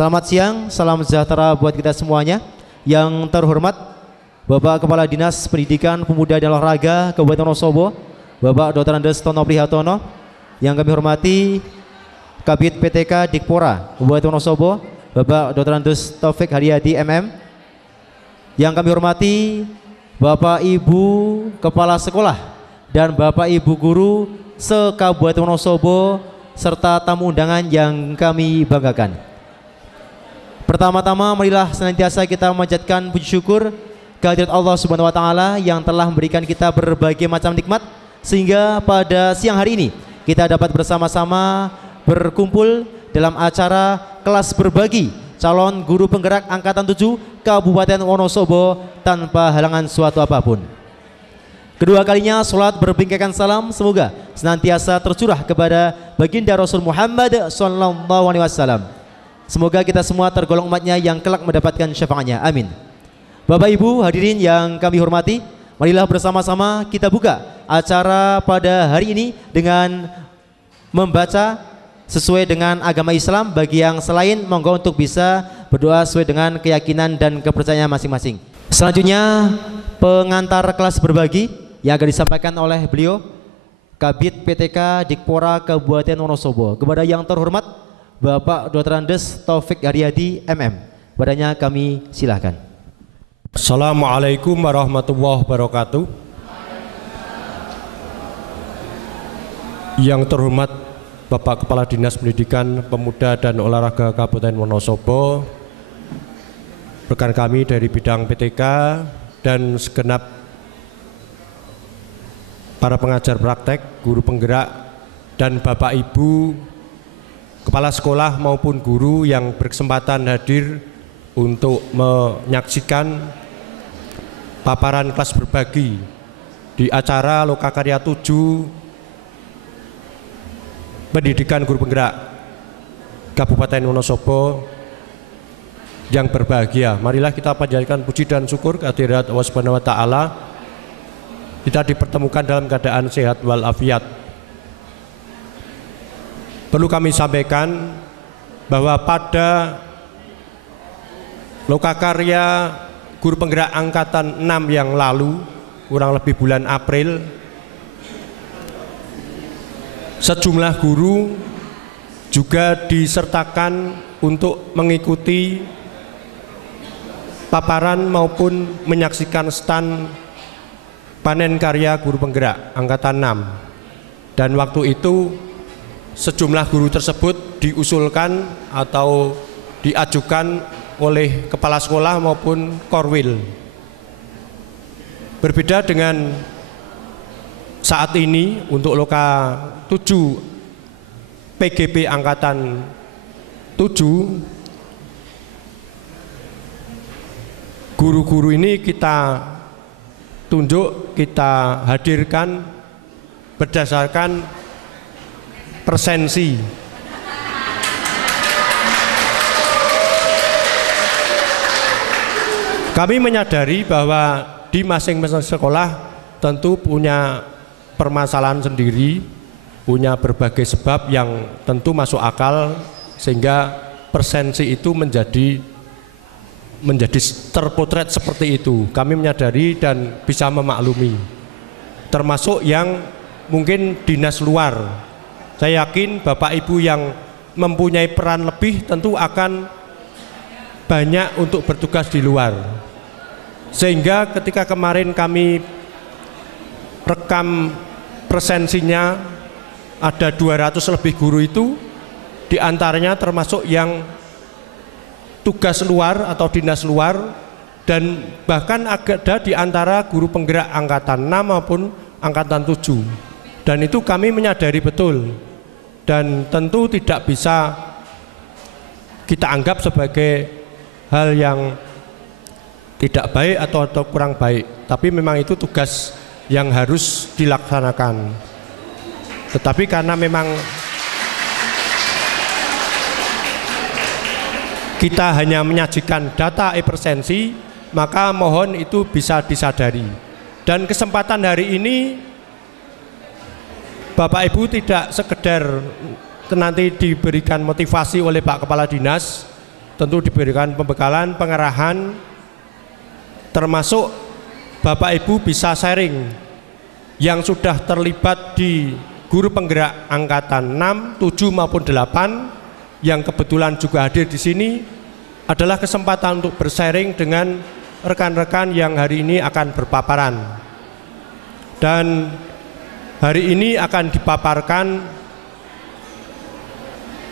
Selamat siang, salam sejahtera buat kita semuanya. Yang terhormat Bapak Kepala Dinas Pendidikan Pemuda dan Olahraga Kabupaten Wonosobo, Bapak Dr. Andes Tono Prihatono. Yang kami hormati Kabid PTK Dikpora Kabupaten Wonosobo, Bapak Dr. Andes Taufik Haryadi MM. Yang kami hormati Bapak Ibu Kepala Sekolah dan Bapak Ibu Guru se-Kabupaten Wonosobo serta tamu undangan yang kami banggakan. Pertama-tama marilah senantiasa kita memanjatkan puji syukur kehadirat Allah Subhanahu wa taala yang telah memberikan kita berbagai macam nikmat sehingga pada siang hari ini kita dapat bersama-sama berkumpul dalam acara kelas berbagi calon guru penggerak angkatan 7 Kabupaten Wonosobo tanpa halangan suatu apapun. Kedua kalinya sholat berbingkaikan salam semoga senantiasa tercurah kepada baginda Rasul Muhammad SAW. Semoga kita semua tergolong umatnya yang kelak mendapatkan syafaatnya. Amin. Bapak Ibu hadirin yang kami hormati, marilah bersama-sama kita buka acara pada hari ini dengan membaca sesuai dengan agama Islam. Bagi yang selain monggo untuk bisa berdoa sesuai dengan keyakinan dan kepercayaan masing-masing. Selanjutnya pengantar kelas berbagi yang akan disampaikan oleh beliau Kabid PTK Dikpora Kabupaten Wonosobo. Kepada yang terhormat Bapak Dr. Andes Taufik Haryadi MM, padanya kami silahkan. Assalamualaikum warahmatullahi wabarakatuh. Yang terhormat Bapak Kepala Dinas Pendidikan Pemuda dan Olahraga Kabupaten Wonosobo, rekan kami dari bidang PTK dan segenap para pengajar praktek, guru penggerak, dan Bapak Ibu Kepala sekolah maupun guru yang berkesempatan hadir untuk menyaksikan paparan kelas berbagi di acara Lokakarya 7 Pendidikan Guru Penggerak Kabupaten Wonosobo yang berbahagia. Marilah kita panjatkan puji dan syukur kehadirat Allah Subhanahu wa taala. Kita dipertemukan dalam keadaan sehat walafiat. Perlu kami sampaikan bahwa pada Lokakarya Guru Penggerak Angkatan 6 yang lalu, kurang lebih bulan April, sejumlah guru juga disertakan untuk mengikuti paparan maupun menyaksikan stand panen karya guru penggerak Angkatan 6. Dan waktu itu sejumlah guru tersebut diusulkan atau diajukan oleh kepala sekolah maupun korwil. Berbeda dengan saat ini untuk Loka 7 PGP Angkatan 7, guru-guru ini kita tunjuk, kita hadirkan berdasarkan persensi. Kami menyadari bahwa di masing-masing sekolah tentu punya permasalahan sendiri, punya berbagai sebab yang tentu masuk akal sehingga persensi itu menjadi terpotret seperti itu. Kami menyadari dan bisa memaklumi, termasuk yang mungkin dinas luar. Saya yakin Bapak Ibu yang mempunyai peran lebih tentu akan banyak untuk bertugas di luar. Sehingga ketika kemarin kami rekam presensinya ada 200 lebih guru itu, diantaranya termasuk yang tugas luar atau dinas luar, dan bahkan ada di antara guru penggerak Angkatan 6 maupun Angkatan 7. Dan itu kami menyadari betul. Dan tentu tidak bisa kita anggap sebagai hal yang tidak baik atau kurang baik, tapi memang itu tugas yang harus dilaksanakan. Tetapi karena memang kita hanya menyajikan data epersensi, maka mohon itu bisa disadari. Dan kesempatan hari ini Bapak Ibu tidak sekedar nanti diberikan motivasi oleh Pak Kepala Dinas, tentu diberikan pembekalan, pengarahan, termasuk Bapak Ibu bisa sharing yang sudah terlibat di guru penggerak angkatan 6, 7 maupun 8 yang kebetulan juga hadir di sini, adalah kesempatan untuk bersharing dengan rekan-rekan yang hari ini akan berpaparan. Dan hari ini akan dipaparkan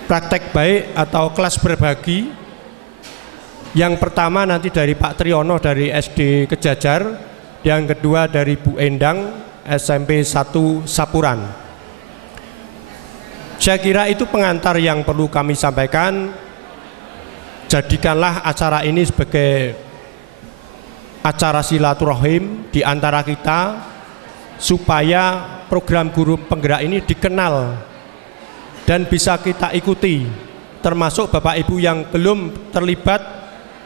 praktek baik atau kelas berbagi. Yang pertama nanti dari Pak Triyono dari SD Kejajar, yang kedua dari Bu Endang SMP 1 Sapuran. Saya kira itu pengantar yang perlu kami sampaikan. Jadikanlah acara ini sebagai acara silaturahim di antara kita, supaya program guru penggerak ini dikenal dan bisa kita ikuti, termasuk Bapak Ibu yang belum terlibat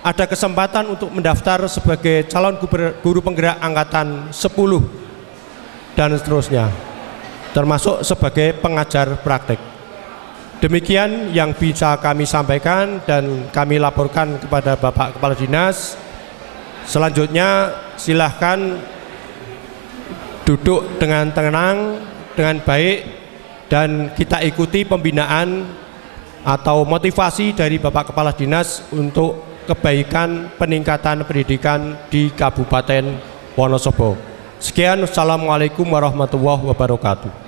ada kesempatan untuk mendaftar sebagai calon guru penggerak angkatan 10 dan seterusnya, termasuk sebagai pengajar praktek. Demikian yang bisa kami sampaikan dan kami laporkan kepada Bapak Kepala Dinas. Selanjutnya silahkan duduk dengan tenang, dengan baik, dan kita ikuti pembinaan atau motivasi dari Bapak Kepala Dinas untuk kebaikan peningkatan pendidikan di Kabupaten Wonosobo. Sekian, Assalamualaikum warahmatullahi wabarakatuh.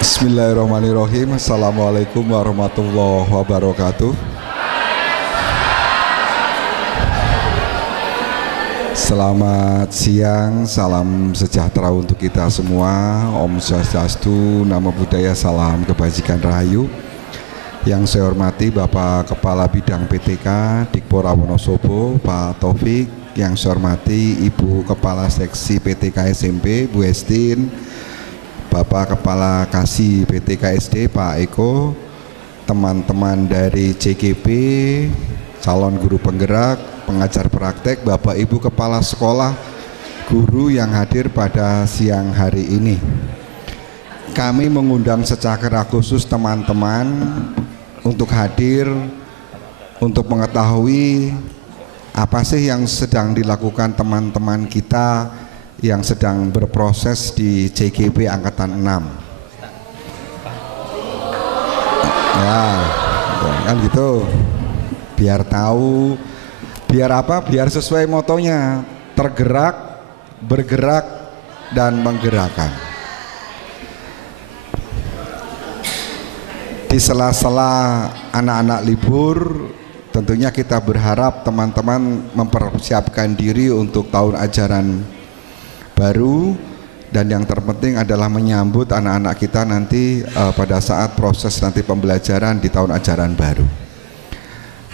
Bismillahirrahmanirrahim. Assalamualaikum warahmatullahi wabarakatuh. Selamat siang, salam sejahtera untuk kita semua. Om Swastiastu, Namo Buddhaya, salam kebajikan rahayu. Yang saya hormati Bapak Kepala Bidang PTK Dikpora Wonosobo, Pak Taufik. Yang saya hormati Ibu Kepala Seksi PTK SMP, Bu Estin. Bapak Kepala Kasih PTK SD, Pak Eko. Teman-teman dari CGP, calon guru penggerak, pengajar praktek, Bapak Ibu Kepala Sekolah, guru yang hadir pada siang hari ini. Kami mengundang secara khusus teman-teman untuk hadir, untuk mengetahui apa sih yang sedang dilakukan teman-teman kita yang sedang berproses di CGP Angkatan 6. Ya, kan gitu. Biar tahu, biar apa? Biar sesuai motonya, tergerak, bergerak, dan menggerakkan. Di sela-sela anak-anak libur, tentunya kita berharap teman-teman mempersiapkan diri untuk tahun ajaran baru, dan yang terpenting adalah menyambut anak-anak kita nanti pada saat proses nanti pembelajaran di tahun ajaran baru.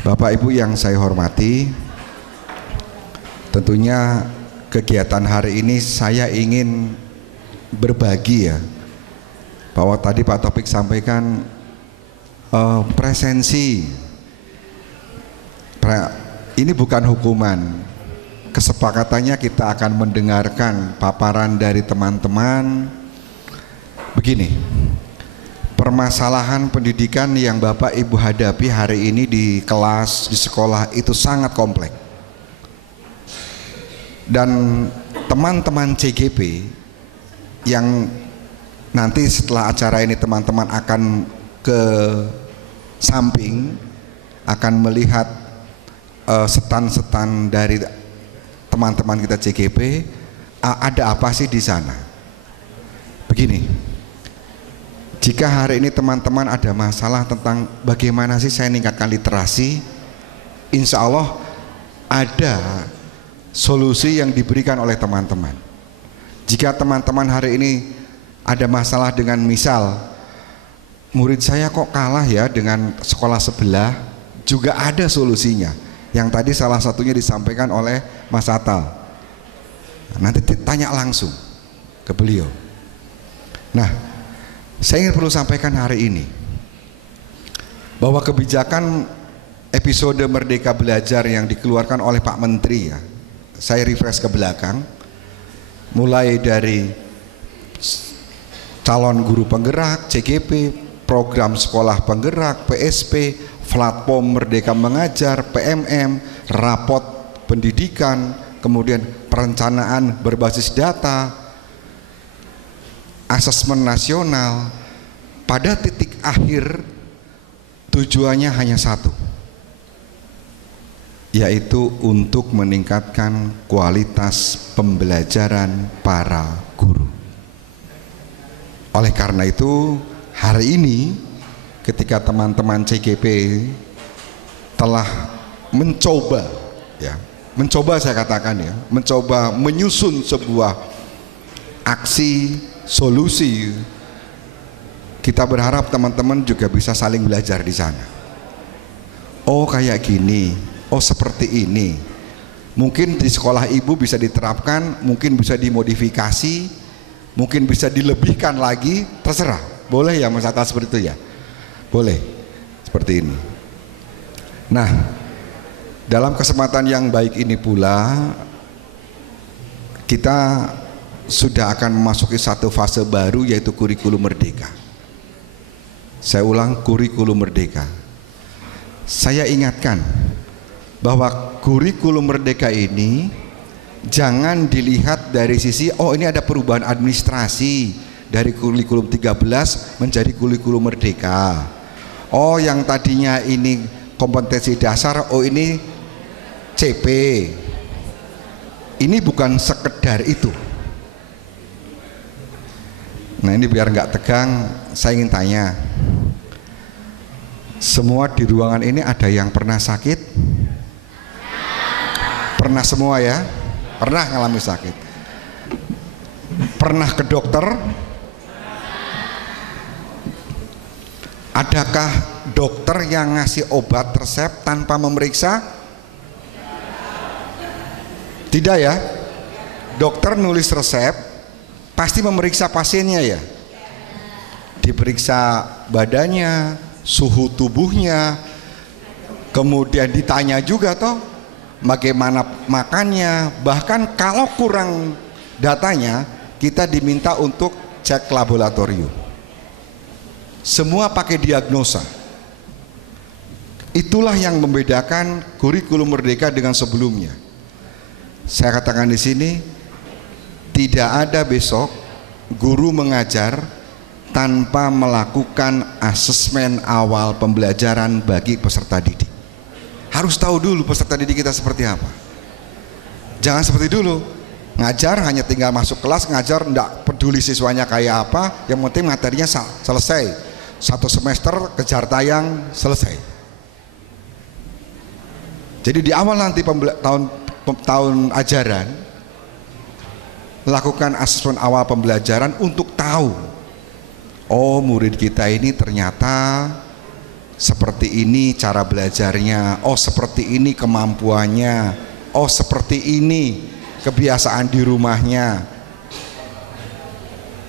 Bapak Ibu yang saya hormati, tentunya kegiatan hari ini saya ingin berbagi ya, bahwa tadi Pak Topik sampaikan presensi, ini bukan hukuman. Kesepakatannya kita akan mendengarkan paparan dari teman-teman. Begini, permasalahan pendidikan yang Bapak Ibu hadapi hari ini di kelas, di sekolah itu sangat kompleks. Dan teman-teman CGP yang nanti setelah acara ini teman-teman akan ke samping, akan melihat setan-setan dari teman-teman kita CGP, ada apa sih di sana? Begini, jika hari ini teman-teman ada masalah tentang bagaimana sih saya meningkatkan literasi, insya Allah ada solusi yang diberikan oleh teman-teman. Jika teman-teman hari ini ada masalah dengan misal, murid saya kok kalah ya dengan sekolah sebelah, juga ada solusinya. Yang tadi salah satunya disampaikan oleh Mas Atal. Nanti tanya langsung ke beliau. Nah, saya ingin perlu sampaikan hari ini bahwa kebijakan episode Merdeka Belajar yang dikeluarkan oleh Pak Menteri ya, saya refresh ke belakang, mulai dari calon guru penggerak, CGP, program sekolah penggerak, PSP, platform Merdeka Mengajar, PMM, rapot pendidikan, kemudian perencanaan berbasis data, asesmen nasional. Pada titik akhir tujuannya hanya satu, yaitu untuk meningkatkan kualitas pembelajaran para guru. Oleh karena itu, hari ini ketika teman-teman CGP telah mencoba, ya, mencoba saya katakan ya, mencoba menyusun sebuah aksi solusi, kita berharap teman-teman juga bisa saling belajar di sana. Oh kayak gini, oh seperti ini. Mungkin di sekolah ibu bisa diterapkan, mungkin bisa dimodifikasi, mungkin bisa dilebihkan lagi, terserah. Boleh ya Mas Atta seperti itu ya? Boleh, seperti ini. Nah, dalam kesempatan yang baik ini pula, kita sudah akan memasuki satu fase baru, yaitu kurikulum merdeka. Saya ulang, kurikulum merdeka. Saya ingatkan bahwa kurikulum merdeka ini jangan dilihat dari sisi, oh ini ada perubahan administrasi dari kurikulum 13 menjadi kurikulum merdeka. Oh yang tadinya ini kompetensi dasar, oh ini CP. Ini bukan sekedar itu. Nah ini biar nggak tegang, saya ingin tanya, semua di ruangan ini ada yang pernah sakit? Pernah semua ya? Pernah ngalami sakit? Pernah ke dokter? Adakah dokter yang ngasih obat resep tanpa memeriksa? Tidak ya? Dokter nulis resep pasti memeriksa pasiennya ya? Diperiksa badannya, suhu tubuhnya, kemudian ditanya juga toh bagaimana makannya. Bahkan kalau kurang datanya, kita diminta untuk cek laboratorium. Semua pakai diagnosa. Itulah yang membedakan kurikulum merdeka dengan sebelumnya. Saya katakan di sini, tidak ada besok guru mengajar tanpa melakukan asesmen awal pembelajaran bagi peserta didik. Harus tahu dulu peserta didik kita seperti apa. Jangan seperti dulu, ngajar hanya tinggal masuk kelas, ngajar enggak peduli siswanya kayak apa, yang penting materinya selesai. 1 semester kejar tayang, selesai. Jadi di awal nanti tahun ajaran, lakukan asesmen awal pembelajaran untuk tahu, oh murid kita ini ternyata seperti ini cara belajarnya, oh seperti ini kemampuannya, oh seperti ini kebiasaan di rumahnya.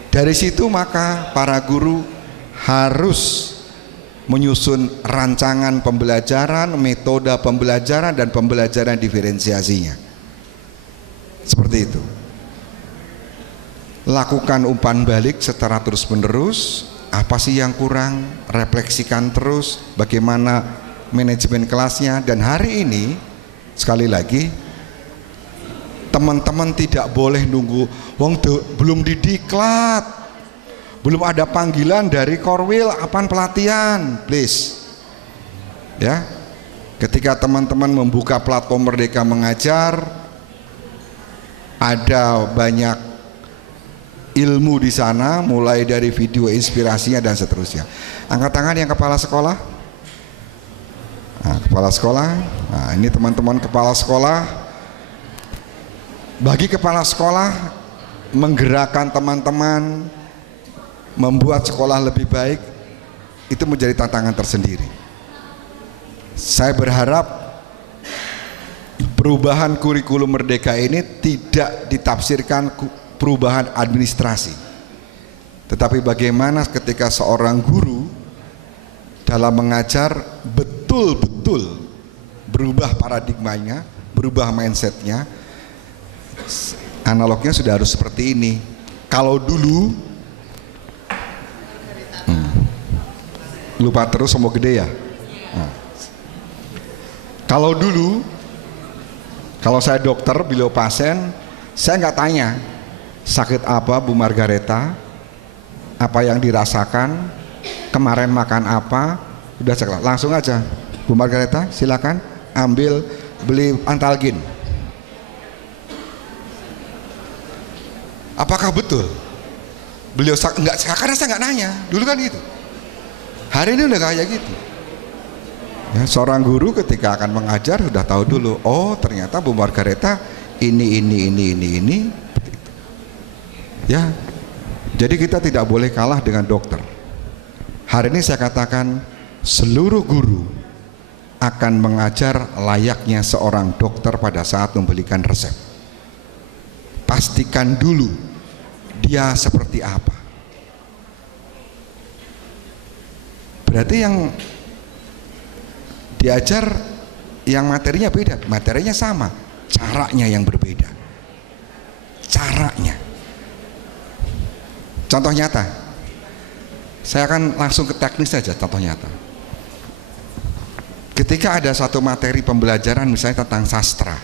Dari situ maka para guru harus menyusun rancangan pembelajaran, metode pembelajaran, dan pembelajaran diferensiasinya. Seperti itu. Lakukan umpan balik secara terus-menerus. Apa sih yang kurang? Refleksikan terus bagaimana manajemen kelasnya. Dan hari ini sekali lagi, teman-teman tidak boleh nunggu belum didiklat, belum ada panggilan dari Korwil, apaan pelatihan, please ya. Ketika teman-teman membuka platform Merdeka Mengajar, ada banyak ilmu di sana, mulai dari video inspirasinya dan seterusnya. Angkat tangan yang kepala sekolah. Nah, kepala sekolah. Nah, ini teman-teman kepala sekolah. Bagi kepala sekolah, menggerakkan teman-teman, membuat sekolah lebih baik, itu menjadi tantangan tersendiri. Saya berharap perubahan kurikulum merdeka ini tidak ditafsirkan perubahan administrasi, tetapi bagaimana ketika seorang guru dalam mengajar betul-betul berubah paradigmanya, berubah mindsetnya. Analognya sudah harus seperti ini. Kalau dulu Lupa terus semua gede ya. Nah. Kalau dulu, kalau saya dokter, beliau pasien, saya nggak tanya sakit apa Bu Margareta, apa yang dirasakan, kemarin makan apa, udah cek langsung aja, Bu Margareta silakan ambil beli Antalgin. Apakah betul? Beliau enggak, karena saya nggak nanya, dulu kan gitu. Hari ini udah kayak gitu. Ya, seorang guru ketika akan mengajar sudah tahu dulu, oh ternyata Bu Margareta ini. Ya, jadi kita tidak boleh kalah dengan dokter. Hari ini saya katakan seluruh guru akan mengajar layaknya seorang dokter pada saat memberikan resep. Pastikan dulu dia seperti apa. Berarti yang diajar yang materinya beda, materinya sama, caranya yang berbeda. Caranya. Contoh nyata. Saya akan langsung ke teknis saja, contoh nyata. Ketika ada satu materi pembelajaran misalnya tentang sastra.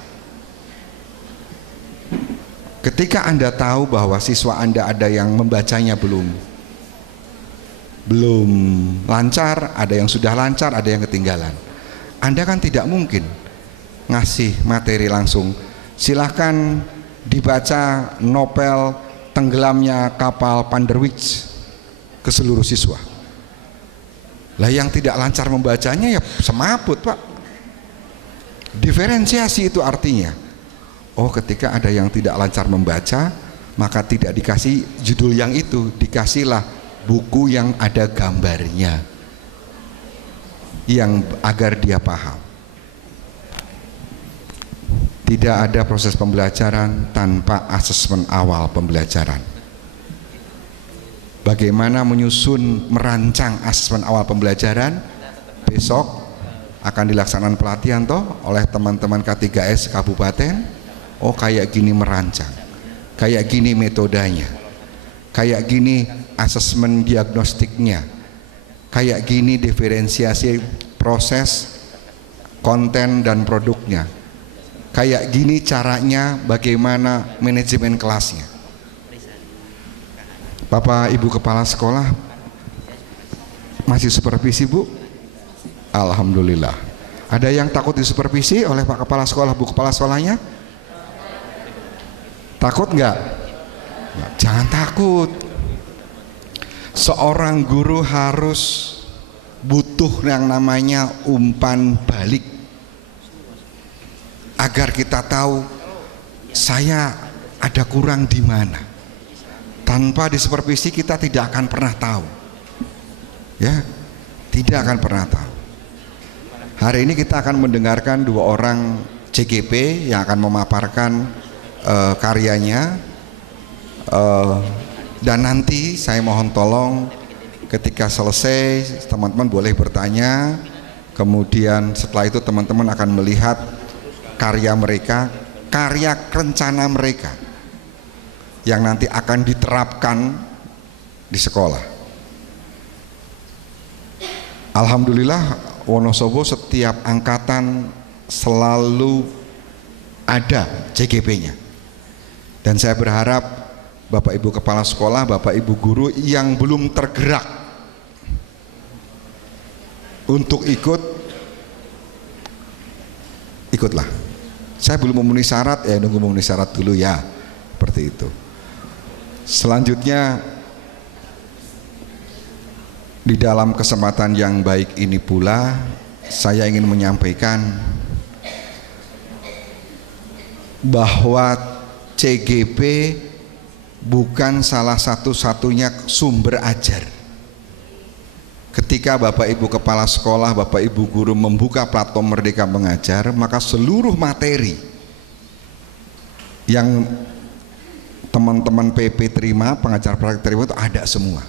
Ketika Anda tahu bahwa siswa Anda ada yang membacanya belum lancar, ada yang sudah lancar, ada yang ketinggalan. Anda kan tidak mungkin ngasih materi langsung. Silahkan dibaca novel Tenggelamnya Kapal Panderwich ke seluruh siswa. Lah yang tidak lancar membacanya ya semaput Pak. Diferensiasi itu artinya, oh ketika ada yang tidak lancar membaca, maka tidak dikasih judul yang itu, dikasihlah buku yang ada gambarnya, yang agar dia paham. Tidak ada proses pembelajaran tanpa asesmen awal pembelajaran. Bagaimana menyusun, merancang asesmen awal pembelajaran? Besok akan dilaksanakan pelatihan toh oleh teman-teman K3S Kabupaten. Oh kayak gini merancang, kayak gini metodenya, kayak gini asesmen diagnostiknya, kayak gini diferensiasi proses konten dan produknya, kayak gini caranya bagaimana manajemen kelasnya. Bapak Ibu Kepala Sekolah masih supervisi Bu? Alhamdulillah. Ada yang takut disupervisi oleh Pak Kepala Sekolah, Bu Kepala Sekolahnya? Takut nggak? Jangan takut. Seorang guru harus butuh yang namanya umpan balik agar kita tahu saya ada kurang di mana. Tanpa disupervisi kita tidak akan pernah tahu, ya, tidak akan pernah tahu. Hari ini kita akan mendengarkan dua orang CGP yang akan memaparkan karyanya, dan nanti saya mohon tolong ketika selesai teman-teman boleh bertanya, kemudian setelah itu teman-teman akan melihat karya mereka, karya rencana mereka yang nanti akan diterapkan di sekolah. Alhamdulillah Wonosobo setiap angkatan selalu ada CGP-nya, dan saya berharap Bapak Ibu Kepala Sekolah, Bapak Ibu Guru yang belum tergerak untuk ikutlah. Saya belum memenuhi syarat, ya nunggu memenuhi syarat dulu ya, seperti itu. Selanjutnya, di dalam kesempatan yang baik ini pula saya ingin menyampaikan bahwa CGP bukan salah satu-satunya sumber ajar. Ketika Bapak Ibu Kepala Sekolah, Bapak Ibu Guru membuka platform Merdeka Mengajar, maka seluruh materi yang teman-teman PP terima, pengajar praktek terima itu ada semua.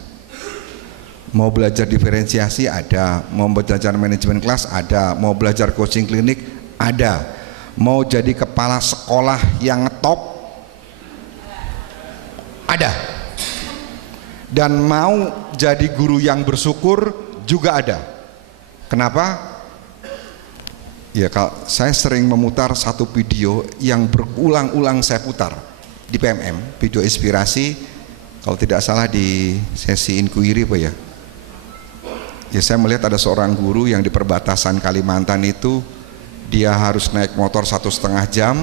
Mau belajar diferensiasi ada, mau belajar manajemen kelas ada, mau belajar coaching klinik ada, mau jadi kepala sekolah yang top ada, dan mau jadi guru yang bersyukur juga ada. Kenapa? Ya, kalau saya sering memutar satu video yang berulang-ulang saya putar di PMM, video inspirasi, kalau tidak salah di sesi inquiry apa ya. Ya, saya melihat ada seorang guru yang di perbatasan Kalimantan itu, dia harus naik motor 1,5 jam,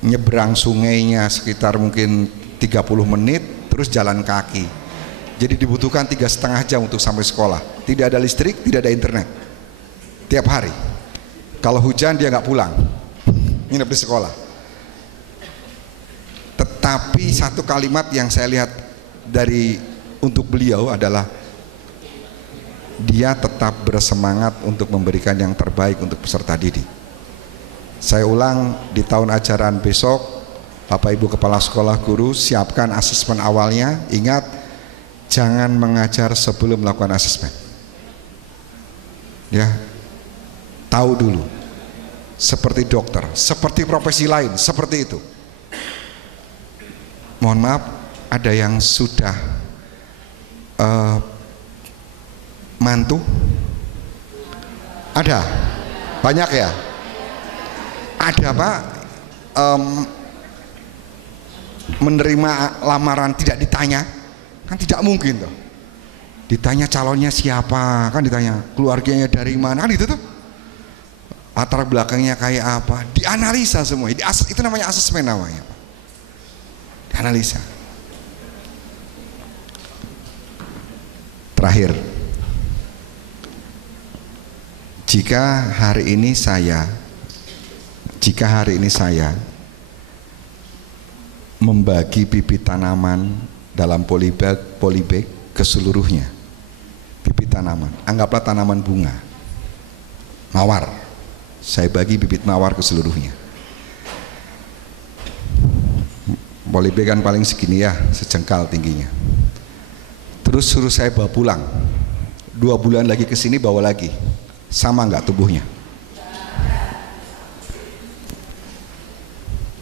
nyebrang sungainya sekitar mungkin 30 menit, terus jalan kaki. Jadi dibutuhkan 3,5 jam untuk sampai sekolah. Tidak ada listrik, tidak ada internet. Tiap hari. Kalau hujan dia nggak pulang, nginep di sekolah. Tetapi satu kalimat yang saya lihat untuk beliau adalah dia tetap bersemangat untuk memberikan yang terbaik untuk peserta didik. Saya ulang, di tahun ajaran besok, Bapak Ibu Kepala Sekolah, Guru, siapkan asesmen awalnya. Ingat, jangan mengajar sebelum melakukan asesmen. Ya, tahu dulu. Seperti dokter, seperti profesi lain, seperti itu. Mohon maaf, ada yang sudah mantu? Ada? Banyak ya? Ada Pak, menerima lamaran tidak ditanya? Kan tidak mungkin tuh. Ditanya calonnya siapa, kan ditanya keluarganya dari mana, kan gitu tuh. Latar belakangnya kayak apa, dianalisa semua. Itu namanya asesmen namanya, Pak. Dianalisa. Terakhir, jika hari ini saya membagi bibit tanaman dalam polybag ke seluruhnya, bibit tanaman, anggaplah tanaman bunga, mawar, saya bagi bibit mawar ke seluruhnya. Polybag kan paling segini ya, sejengkal tingginya. Terus suruh saya bawa pulang, 2 bulan lagi ke sini bawa lagi, sama nggak tumbuhnya?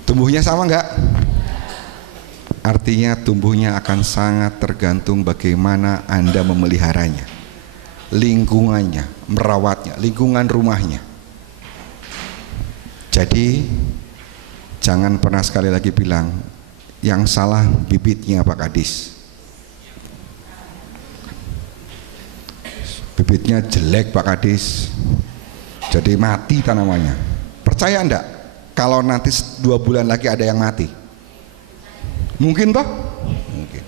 Tumbuhnya sama nggak? Artinya tumbuhnya akan sangat tergantung bagaimana Anda memeliharanya, lingkungannya, merawatnya, lingkungan rumahnya. Jadi jangan pernah sekali lagi bilang yang salah bibitnya Pak Kadis, bibitnya jelek Pak Kadis, jadi mati tanamannya. Percaya enggak kalau nanti 2 bulan lagi ada yang mati? Mungkin toh? Mungkin.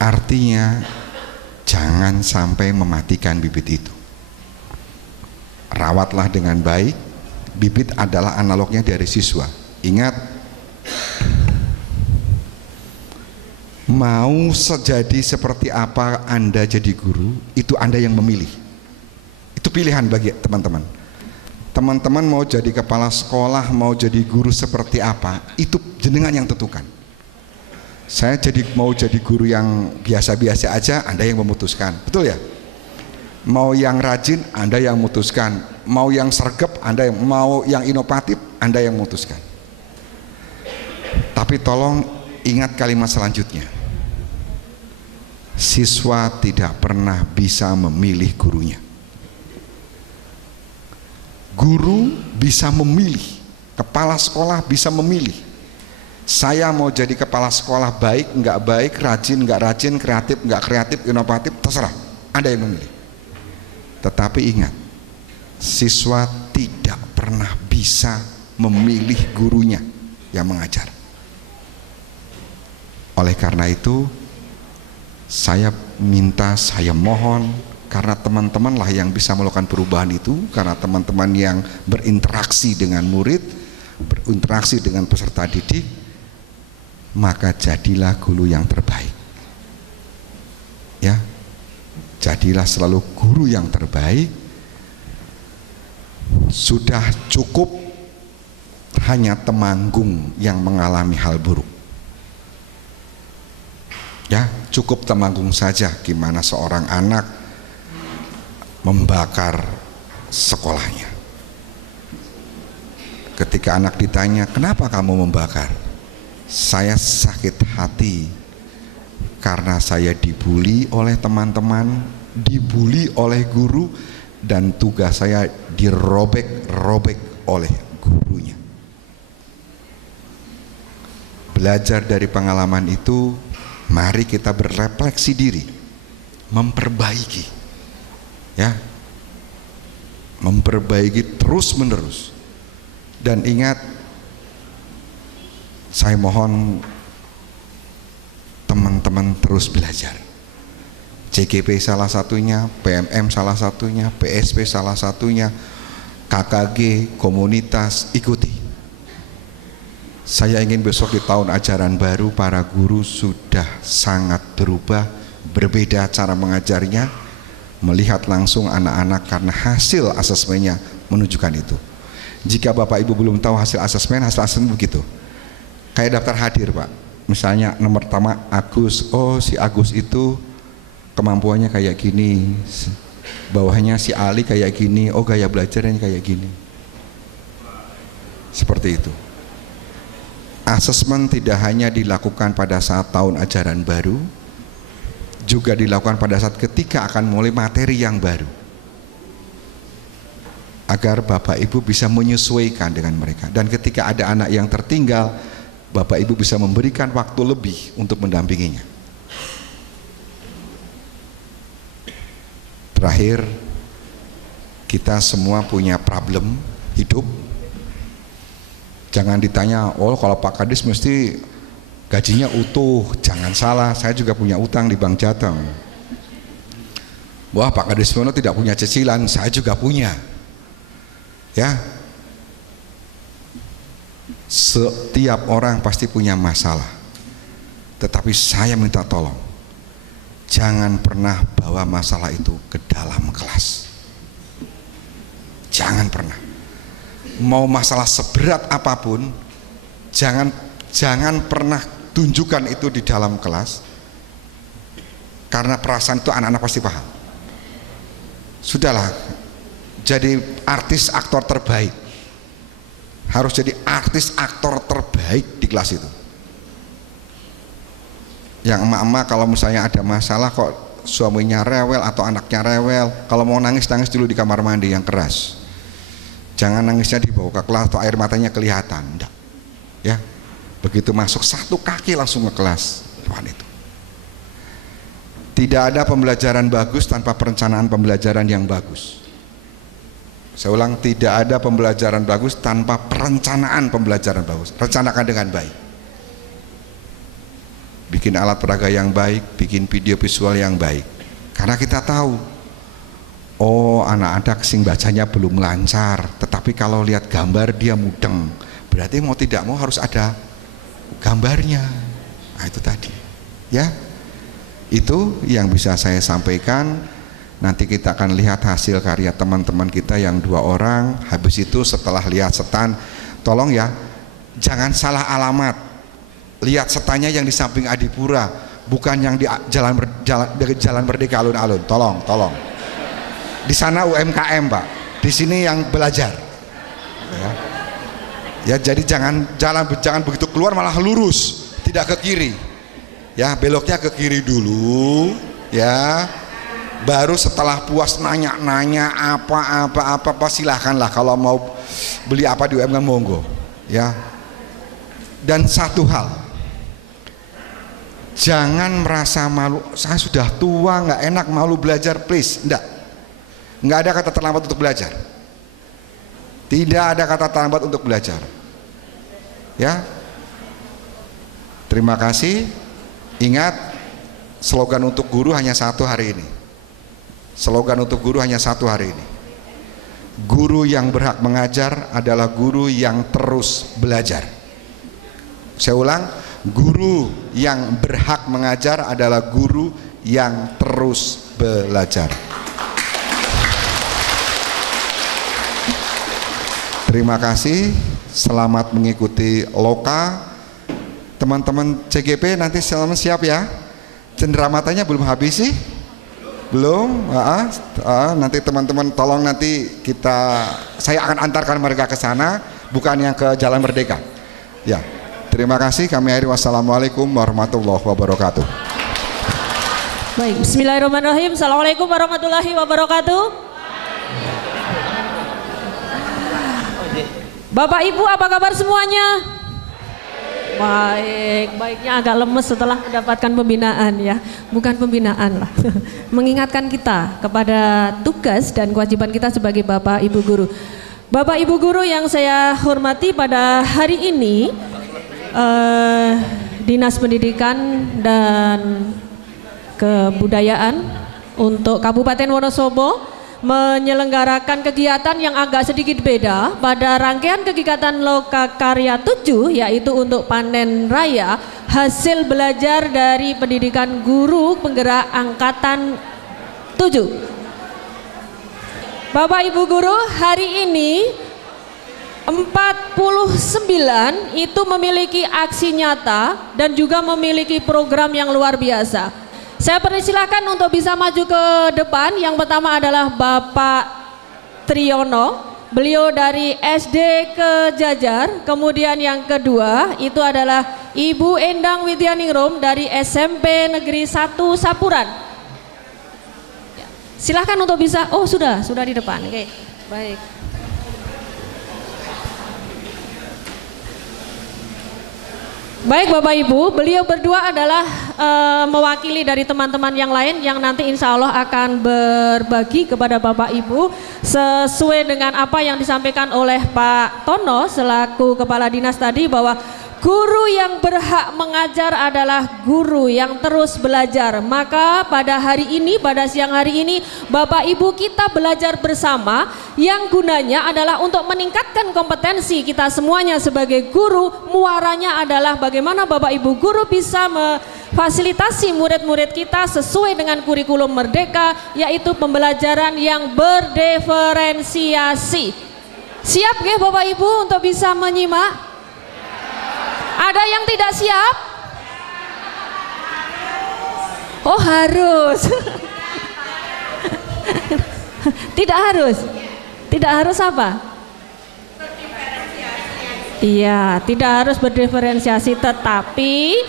Artinya jangan sampai mematikan bibit itu. Rawatlah dengan baik. Bibit adalah analognya dari siswa. Ingat, mau jadi seperti apa Anda jadi guru, itu Anda yang memilih. Itu pilihan bagi teman-teman. Teman-teman mau jadi kepala sekolah, mau jadi guru seperti apa, itu jenengan yang tentukan. Saya mau jadi guru yang biasa-biasa aja, Anda yang memutuskan, betul ya? Mau yang rajin, Anda yang memutuskan. Mau yang sergap, mau yang inovatif, Anda yang memutuskan. Tapi tolong ingat kalimat selanjutnya. Siswa tidak pernah bisa memilih gurunya. Guru bisa memilih, kepala sekolah bisa memilih. Saya mau jadi kepala sekolah baik, nggak baik, rajin, nggak rajin, kreatif, nggak kreatif, inovatif, terserah. Anda yang memilih. Tetapi ingat, siswa tidak pernah bisa memilih gurunya yang mengajar. Oleh karena itu, saya mohon, karena teman-teman lah yang bisa melakukan perubahan itu, karena teman-teman yang berinteraksi dengan murid, berinteraksi dengan peserta didik, maka jadilah guru yang terbaik. Ya, jadilah selalu guru yang terbaik. Sudah cukup hanya Temanggung yang mengalami hal buruk. Ya, cukup Temanggung saja gimana seorang anak membakar sekolahnya. Ketika anak ditanya, kenapa kamu membakar? Saya sakit hati karena saya dibully oleh teman-teman, dibully oleh guru, dan tugas saya dirobek-robek oleh gurunya. Belajar dari pengalaman itu, mari kita berefleksi diri, memperbaiki, ya, memperbaiki terus menerus. Dan ingat, saya mohon teman-teman terus belajar. CGP salah satunya, PMM salah satunya, PSP salah satunya, KKG, komunitas, ikuti. Saya ingin besok di tahun ajaran baru para guru sudah sangat berubah, berbeda cara mengajarnya, melihat langsung anak-anak karena hasil asesmennya menunjukkan itu. Jika Bapak Ibu belum tahu hasil asesmen begitu. Kayak daftar hadir, Pak. Misalnya nomor pertama Agus, oh si Agus itu kemampuannya kayak gini, bawahnya si Ali kayak gini, oh gaya belajarnya kayak gini. Seperti itu. Asesmen tidak hanya dilakukan pada saat tahun ajaran baru, juga dilakukan pada saat ketika akan mulai materi yang baru, agar Bapak Ibu bisa menyesuaikan dengan mereka. Dan ketika ada anak yang tertinggal, Bapak Ibu bisa memberikan waktu lebih untuk mendampinginya. Terakhir, kita semua punya problem hidup. Jangan ditanya, oh kalau Pak Kadis mesti gajinya utuh. Jangan salah, saya juga punya utang di Bank Jateng. Wah, Pak Kadis Mono tidak punya cicilan, saya juga punya. Ya, setiap orang pasti punya masalah, tetapi saya minta tolong, jangan pernah bawa masalah itu ke dalam kelas. Jangan pernah. Mau masalah seberat apapun, jangan pernah tunjukkan itu di dalam kelas, karena perasaan itu anak-anak pasti paham. Sudahlah, jadi artis aktor terbaik, harus jadi artis aktor terbaik di kelas itu. Yang emak-emak kalau misalnya ada masalah kok suaminya rewel atau anaknya rewel, kalau mau nangis, nangis dulu di kamar mandi yang keras. Jangan nangisnya dibawa ke kelas atau air matanya kelihatan. Enggak. Ya, begitu masuk satu kaki langsung ke kelas. Tuhan itu. Tidak ada pembelajaran bagus tanpa perencanaan pembelajaran yang bagus. Saya ulang, tidak ada pembelajaran bagus tanpa perencanaan pembelajaran bagus. Rencanakan dengan baik. Bikin alat peraga yang baik, bikin video visual yang baik. Karena kita tahu, oh anak-anak sing bacanya belum lancar, tetapi kalau lihat gambar dia mudeng. Berarti mau tidak mau harus ada gambarnya. Nah itu tadi. Ya, itu yang bisa saya sampaikan. Nanti kita akan lihat hasil karya teman-teman kita yang 2 orang. Habis itu setelah lihat setan, tolong ya, jangan salah alamat. Lihat setannya yang di samping Adipura, bukan yang di Jalan Merdeka alun-alun. Tolong. Di sana UMKM, Pak. Di sini yang belajar. Ya, jadi jangan begitu keluar malah lurus, tidak ke kiri. Ya, beloknya ke kiri dulu, ya. Baru setelah puas nanya-nanya apa silahkanlah, kalau mau beli apa di UMKM monggo, ya. Dan satu hal, jangan merasa malu, saya sudah tua nggak enak malu belajar, please. Nggak ada kata terlambat untuk belajar. Tidak ada kata terlambat untuk belajar. Ya. Terima kasih. Ingat, slogan untuk guru hanya 1 hari ini. Slogan untuk guru hanya 1 hari ini. Guru yang berhak mengajar adalah guru yang terus belajar. Saya ulang, guru yang berhak mengajar adalah guru yang terus belajar. Terima kasih, selamat mengikuti Loka. Teman-teman CGP nanti selamat siap ya. Cenderamata-nya belum habis sih? Belum? Nanti teman-teman tolong nanti saya akan antarkan mereka ke sana, bukan yang ke Jalan Merdeka. Ya, terima kasih. Kami akhiri, wassalamualaikum warahmatullahi wabarakatuh. Baik, bismillahirrahmanirrahim. Assalamualaikum warahmatullahi wabarakatuh. Bapak Ibu, apa kabar semuanya? Baik, baiknya agak lemes setelah mendapatkan pembinaan ya. Bukan pembinaan lah, mengingatkan kita kepada tugas dan kewajiban kita sebagai Bapak Ibu Guru. Bapak Ibu Guru yang saya hormati, pada hari ini Dinas Pendidikan dan Kebudayaan untuk Kabupaten Wonosobo menyelenggarakan kegiatan yang agak sedikit beda pada rangkaian kegiatan Lokakarya 7, yaitu untuk panen raya hasil belajar dari pendidikan guru penggerak angkatan 7. Bapak Ibu Guru, hari ini 49 itu memiliki aksi nyata dan juga memiliki program yang luar biasa. Saya persilahkan untuk bisa maju ke depan. Yang pertama adalah Bapak Triyono, beliau dari SD Kejajar. Kemudian yang kedua itu adalah Ibu Endang Widyaningrum dari SMP Negeri 1 Sapuran. Silahkan untuk bisa, oh sudah di depan. Oke, baik. Baik Bapak Ibu, beliau berdua adalah mewakili dari teman-teman yang lain yang nanti insya Allah akan berbagi kepada Bapak Ibu sesuai dengan apa yang disampaikan oleh Pak Tono selaku Kepala Dinas tadi, bahwa guru yang berhak mengajar adalah guru yang terus belajar. Maka pada hari ini, pada siang hari ini, Bapak Ibu kita belajar bersama yang gunanya adalah untuk meningkatkan kompetensi kita semuanya sebagai guru. Muaranya adalah bagaimana Bapak Ibu guru bisa memfasilitasi murid-murid kita sesuai dengan kurikulum Merdeka, yaitu pembelajaran yang berdiferensiasi. Siap ya Bapak Ibu untuk bisa menyimak? Ada yang tidak siap? Oh harus. Tidak harus. Tidak harus apa? Iya, tidak harus berdiferensiasi, tetapi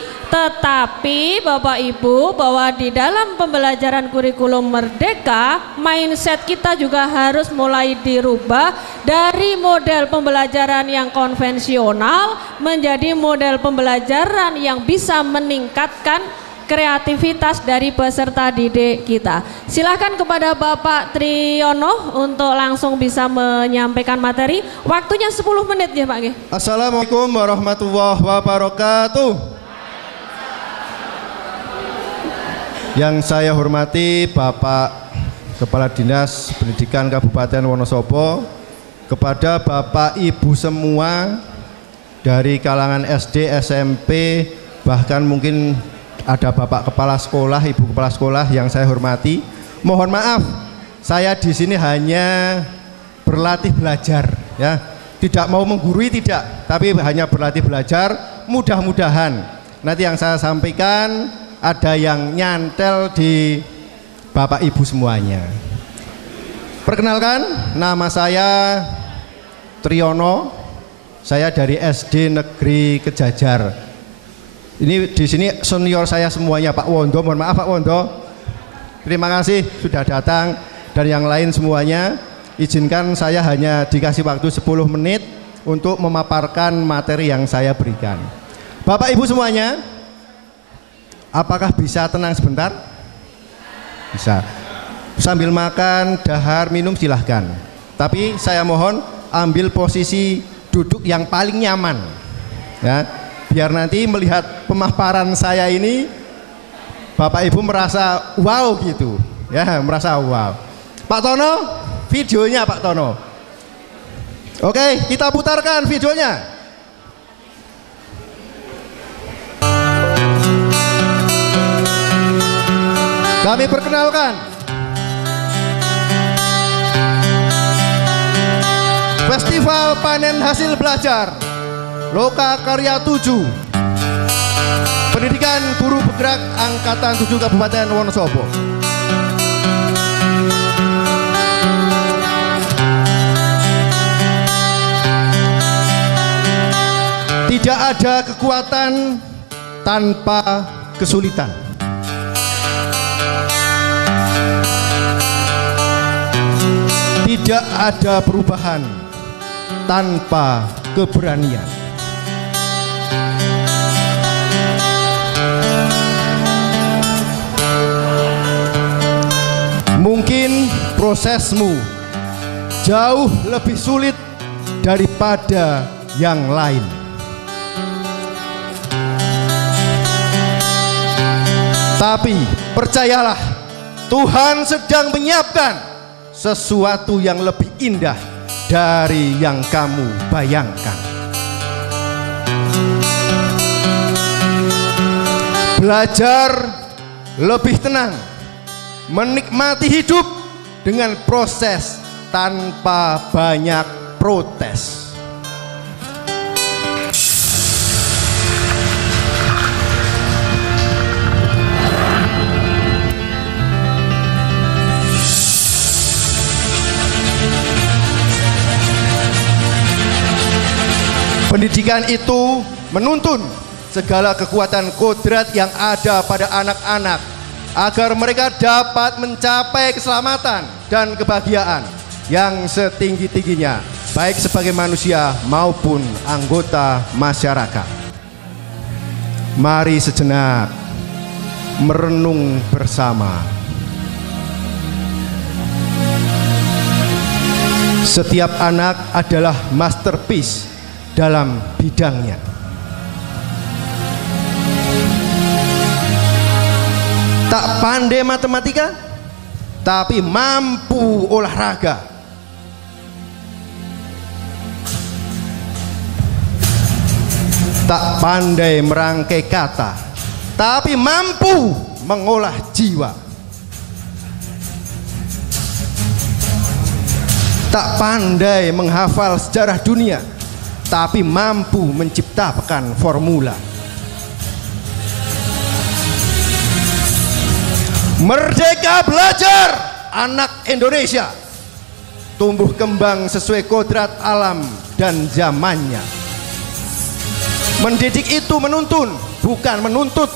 Bapak Ibu, bahwa di dalam pembelajaran kurikulum Merdeka, mindset kita juga harus mulai dirubah dari model pembelajaran yang konvensional menjadi model pembelajaran yang bisa meningkatkan kreativitas dari peserta didik kita. Silakan kepada Bapak Triyono untuk langsung bisa menyampaikan materi. Waktunya 10 menit ya Pak. Assalamualaikum warahmatullahi wabarakatuh. Yang saya hormati Bapak Kepala Dinas Pendidikan Kabupaten Wonosobo, kepada Bapak Ibu semua dari kalangan SD, SMP, bahkan mungkin ada Bapak Kepala Sekolah, Ibu Kepala Sekolah yang saya hormati. Mohon maaf, saya di sini hanya berlatih belajar ya. Tidak mau menggurui, tidak, tapi hanya berlatih belajar. Mudah-mudahan nanti yang saya sampaikan ada yang nyantel di Bapak Ibu semuanya. Perkenalkan, nama saya Triyono. Saya dari SD Negeri Kejajar. Ini di sini senior saya semuanya, Pak Wondo. Mohon maaf Pak Wondo. Terima kasih sudah datang, dan yang lain semuanya. Izinkan saya hanya dikasih waktu 10 menit untuk memaparkan materi yang saya berikan. Bapak Ibu semuanya, apakah bisa tenang sebentar? Bisa. Sambil makan, dahar, minum silahkan. Tapi saya mohon ambil posisi duduk yang paling nyaman ya, biar nanti melihat pemaparan saya ini Bapak Ibu merasa wow gitu ya, merasa wow. Pak Tono, videonya Pak Tono. Oke, kita putarkan videonya. Kami perkenalkan Festival Panen Hasil Belajar Lokakarya 7 Pendidikan Guru Bergerak Angkatan 7 Kabupaten Wonosobo. Tidak ada kekuatan tanpa kesulitan. Tidak ada perubahan tanpa keberanian. Mungkin prosesmu jauh lebih sulit daripada yang lain. Tapi percayalah, Tuhan sedang menyiapkan sesuatu yang lebih indah dari yang kamu bayangkan. Belajar lebih tenang, menikmati hidup dengan proses tanpa banyak protes. Pendidikan itu menuntun segala kekuatan kodrat yang ada pada anak-anak agar mereka dapat mencapai keselamatan dan kebahagiaan yang setinggi-tingginya, baik sebagai manusia maupun anggota masyarakat. Mari sejenak merenung bersama. Setiap anak adalah masterpiece dalam bidangnya. Tak pandai matematika, tapi mampu olahraga. Tak pandai merangkai kata, tapi mampu mengolah jiwa. Tak pandai menghafal sejarah dunia, tapi mampu menciptakan formula. Merdeka belajar, anak Indonesia. Tumbuh kembang sesuai kodrat alam dan zamannya. Mendidik itu menuntun, bukan menuntut.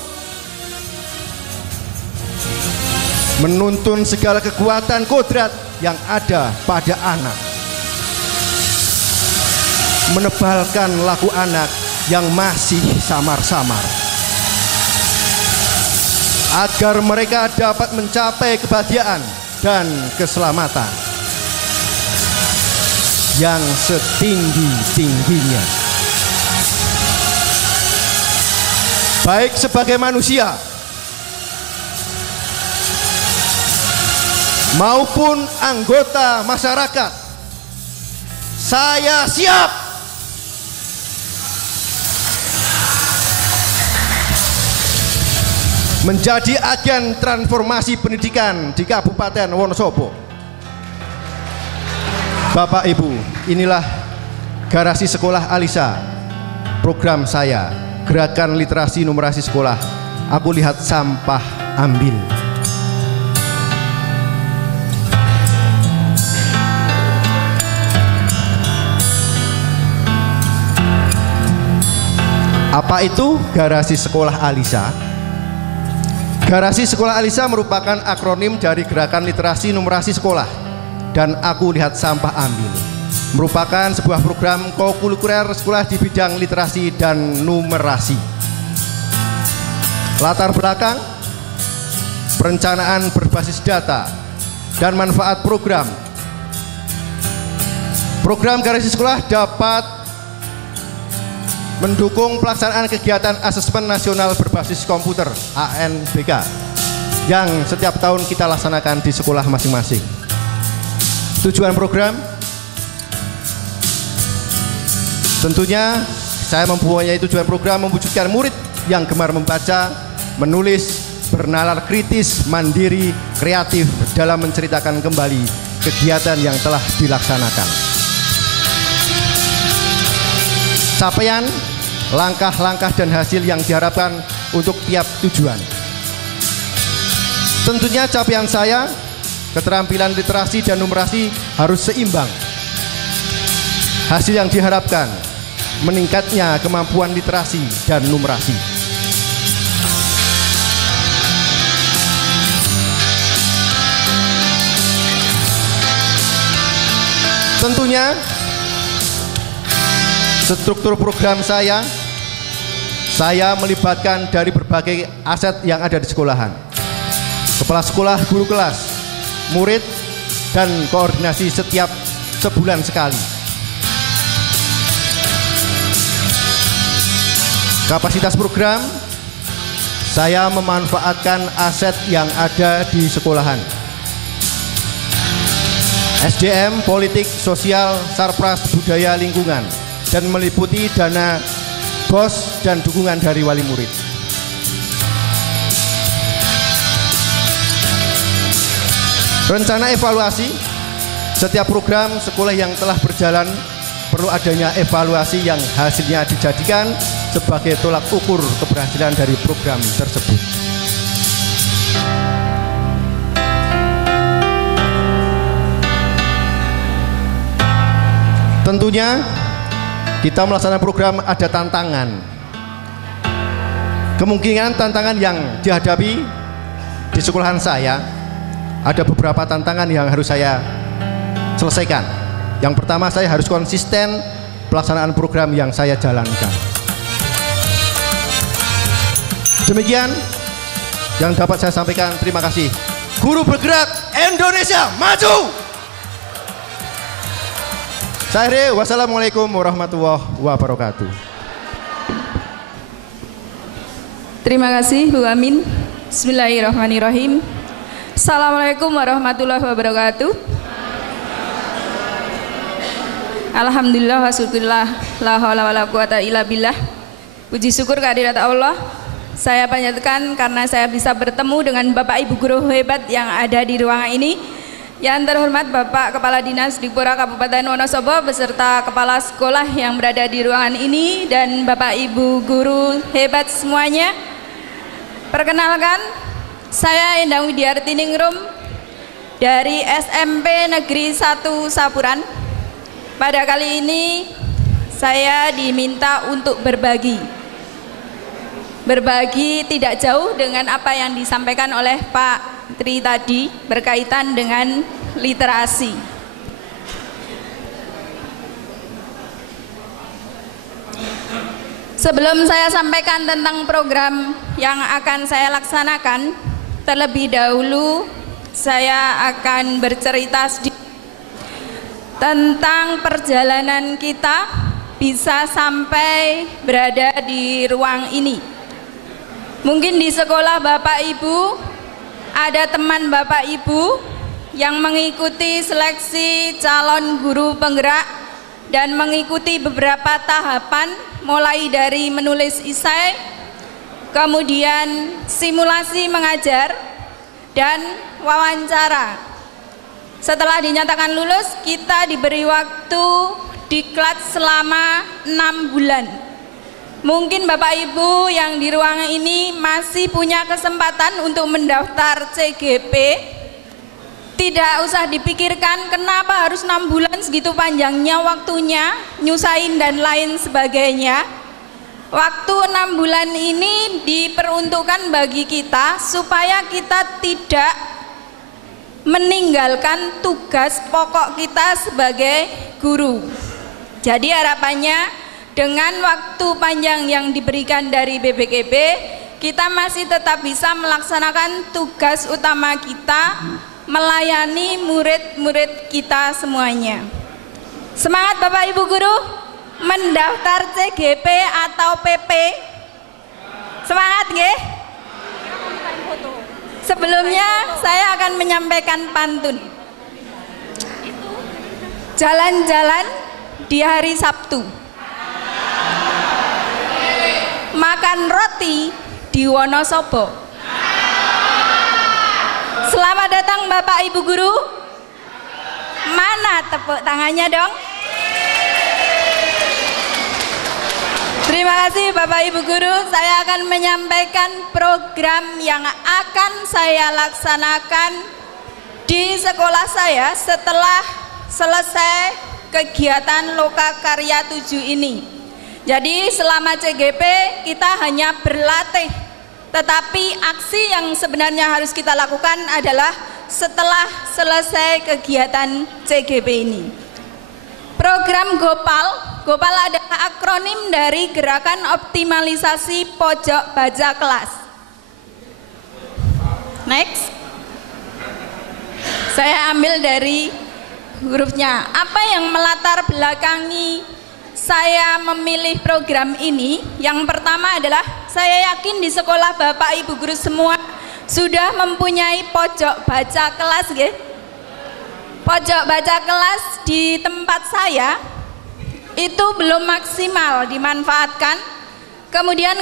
Menuntun segala kekuatan kodrat yang ada pada anak. Menebalkan laku anak yang masih samar-samar, agar mereka dapat mencapai kebahagiaan dan keselamatan yang setinggi-tingginya, baik sebagai manusia maupun anggota masyarakat. Saya siap menjadi agen transformasi pendidikan di Kabupaten Wonosobo. Bapak Ibu, inilah Garasi Sekolah Alisa, program saya, Gerakan Literasi Numerasi Sekolah. Aku lihat sampah, ambil. Apa itu Garasi Sekolah Alisa? Garasi Sekolah Alisa merupakan akronim dari Gerakan Literasi Numerasi Sekolah dan Aku Lihat Sampah Ambil. Merupakan sebuah program kokurikuler sekolah di bidang literasi dan numerasi. Latar belakang, perencanaan berbasis data dan manfaat program. Program Garasi Sekolah dapat mendukung pelaksanaan kegiatan asesmen nasional berbasis komputer ANBK yang setiap tahun kita laksanakan di sekolah masing-masing. Tujuan program tentunya saya mempunyai tujuan program mewujudkan murid yang gemar membaca, menulis, bernalar kritis, mandiri, kreatif dalam menceritakan kembali kegiatan yang telah dilaksanakan. Capaian, langkah-langkah dan hasil yang diharapkan untuk tiap tujuan. Tentunya capaian saya, keterampilan literasi dan numerasi harus seimbang. Hasil yang diharapkan, meningkatnya kemampuan literasi dan numerasi. Tentunya struktur program saya melibatkan dari berbagai aset yang ada di sekolahan. Kepala sekolah, guru kelas, murid, dan koordinasi setiap sebulan sekali. Kapasitas program, saya memanfaatkan aset yang ada di sekolahan. SDM, politik, sosial, sarpras, budaya, lingkungan, dan meliputi dana BOS dan dukungan dari wali murid. Rencana evaluasi, setiap program sekolah yang telah berjalan perlu adanya evaluasi yang hasilnya dijadikan sebagai tolak ukur keberhasilan dari program tersebut. Tentunya kita melaksanakan program ada tantangan. Kemungkinan tantangan yang dihadapi di sekolahan saya, ada beberapa tantangan yang harus saya selesaikan. Yang pertama, saya harus konsisten pelaksanaan program yang saya jalankan. Demikian yang dapat saya sampaikan. Terima kasih. Guru bergerak Indonesia maju. Saya wassalamualaikum warahmatullahi wabarakatuh. Terima kasih Bu Amin. Bismillahirrahmanirrahim. Assalamualaikum warahmatullahi wabarakatuh. Alhamdulillah wa syukurillah, la haula wala quwata illa billah. Puji syukur kehadirat Allah. Saya panjatkan karena saya bisa bertemu dengan Bapak Ibu guru hebat yang ada di ruangan ini. Yang terhormat Bapak Kepala Dinas Dikpora Kabupaten Wonosobo beserta kepala sekolah yang berada di ruangan ini dan Bapak Ibu guru hebat semuanya. Perkenalkan, saya Endang Widiarti Ningrum dari SMP Negeri 1 Sapuran. Pada kali ini saya diminta untuk berbagi tidak jauh dengan apa yang disampaikan oleh Pak Tri tadi berkaitan dengan literasi. Sebelum saya sampaikan tentang program yang akan saya laksanakan, terlebih dahulu saya akan bercerita sedikit tentang perjalanan kita bisa sampai berada di ruang ini. Mungkin di sekolah Bapak Ibu ada teman Bapak Ibu yang mengikuti seleksi calon guru penggerak dan mengikuti beberapa tahapan mulai dari menulis esai, kemudian simulasi mengajar dan wawancara. Setelah dinyatakan lulus, kita diberi waktu diklat selama 6 bulan. Mungkin Bapak Ibu yang di ruangan ini masih punya kesempatan untuk mendaftar CGP. Tidak usah dipikirkan kenapa harus 6 bulan, segitu panjangnya waktunya, nyusahin dan lain sebagainya. Waktu 6 bulan ini diperuntukkan bagi kita supaya kita tidak meninggalkan tugas pokok kita sebagai guru. Jadi harapannya dengan waktu panjang yang diberikan dari BPKB, kita masih tetap bisa melaksanakan tugas utama kita, melayani murid-murid kita semuanya. Semangat Bapak Ibu guru mendaftar CGP atau PP. Semangat nggih? Sebelumnya saya akan menyampaikan pantun. Jalan-jalan di hari Sabtu, makan roti di Wonosobo. Selamat datang Bapak Ibu guru. Mana tepuk tangannya dong? Terima kasih Bapak Ibu guru. Saya akan menyampaikan program yang akan saya laksanakan di sekolah saya setelah selesai kegiatan Lokakarya 7 ini. Jadi selama CGP kita hanya berlatih, tetapi aksi yang sebenarnya harus kita lakukan adalah setelah selesai kegiatan CGP ini. Program GOPAL adalah akronim dari Gerakan Optimalisasi Pojok Baca Kelas. Next. Saya ambil dari hurufnya. Apa yang melatar belakangi saya memilih program ini? Yang pertama adalah saya yakin di sekolah Bapak Ibu guru semua sudah mempunyai pojok baca kelas, nggih. Pojok baca kelas di tempat saya itu belum maksimal dimanfaatkan. Kemudian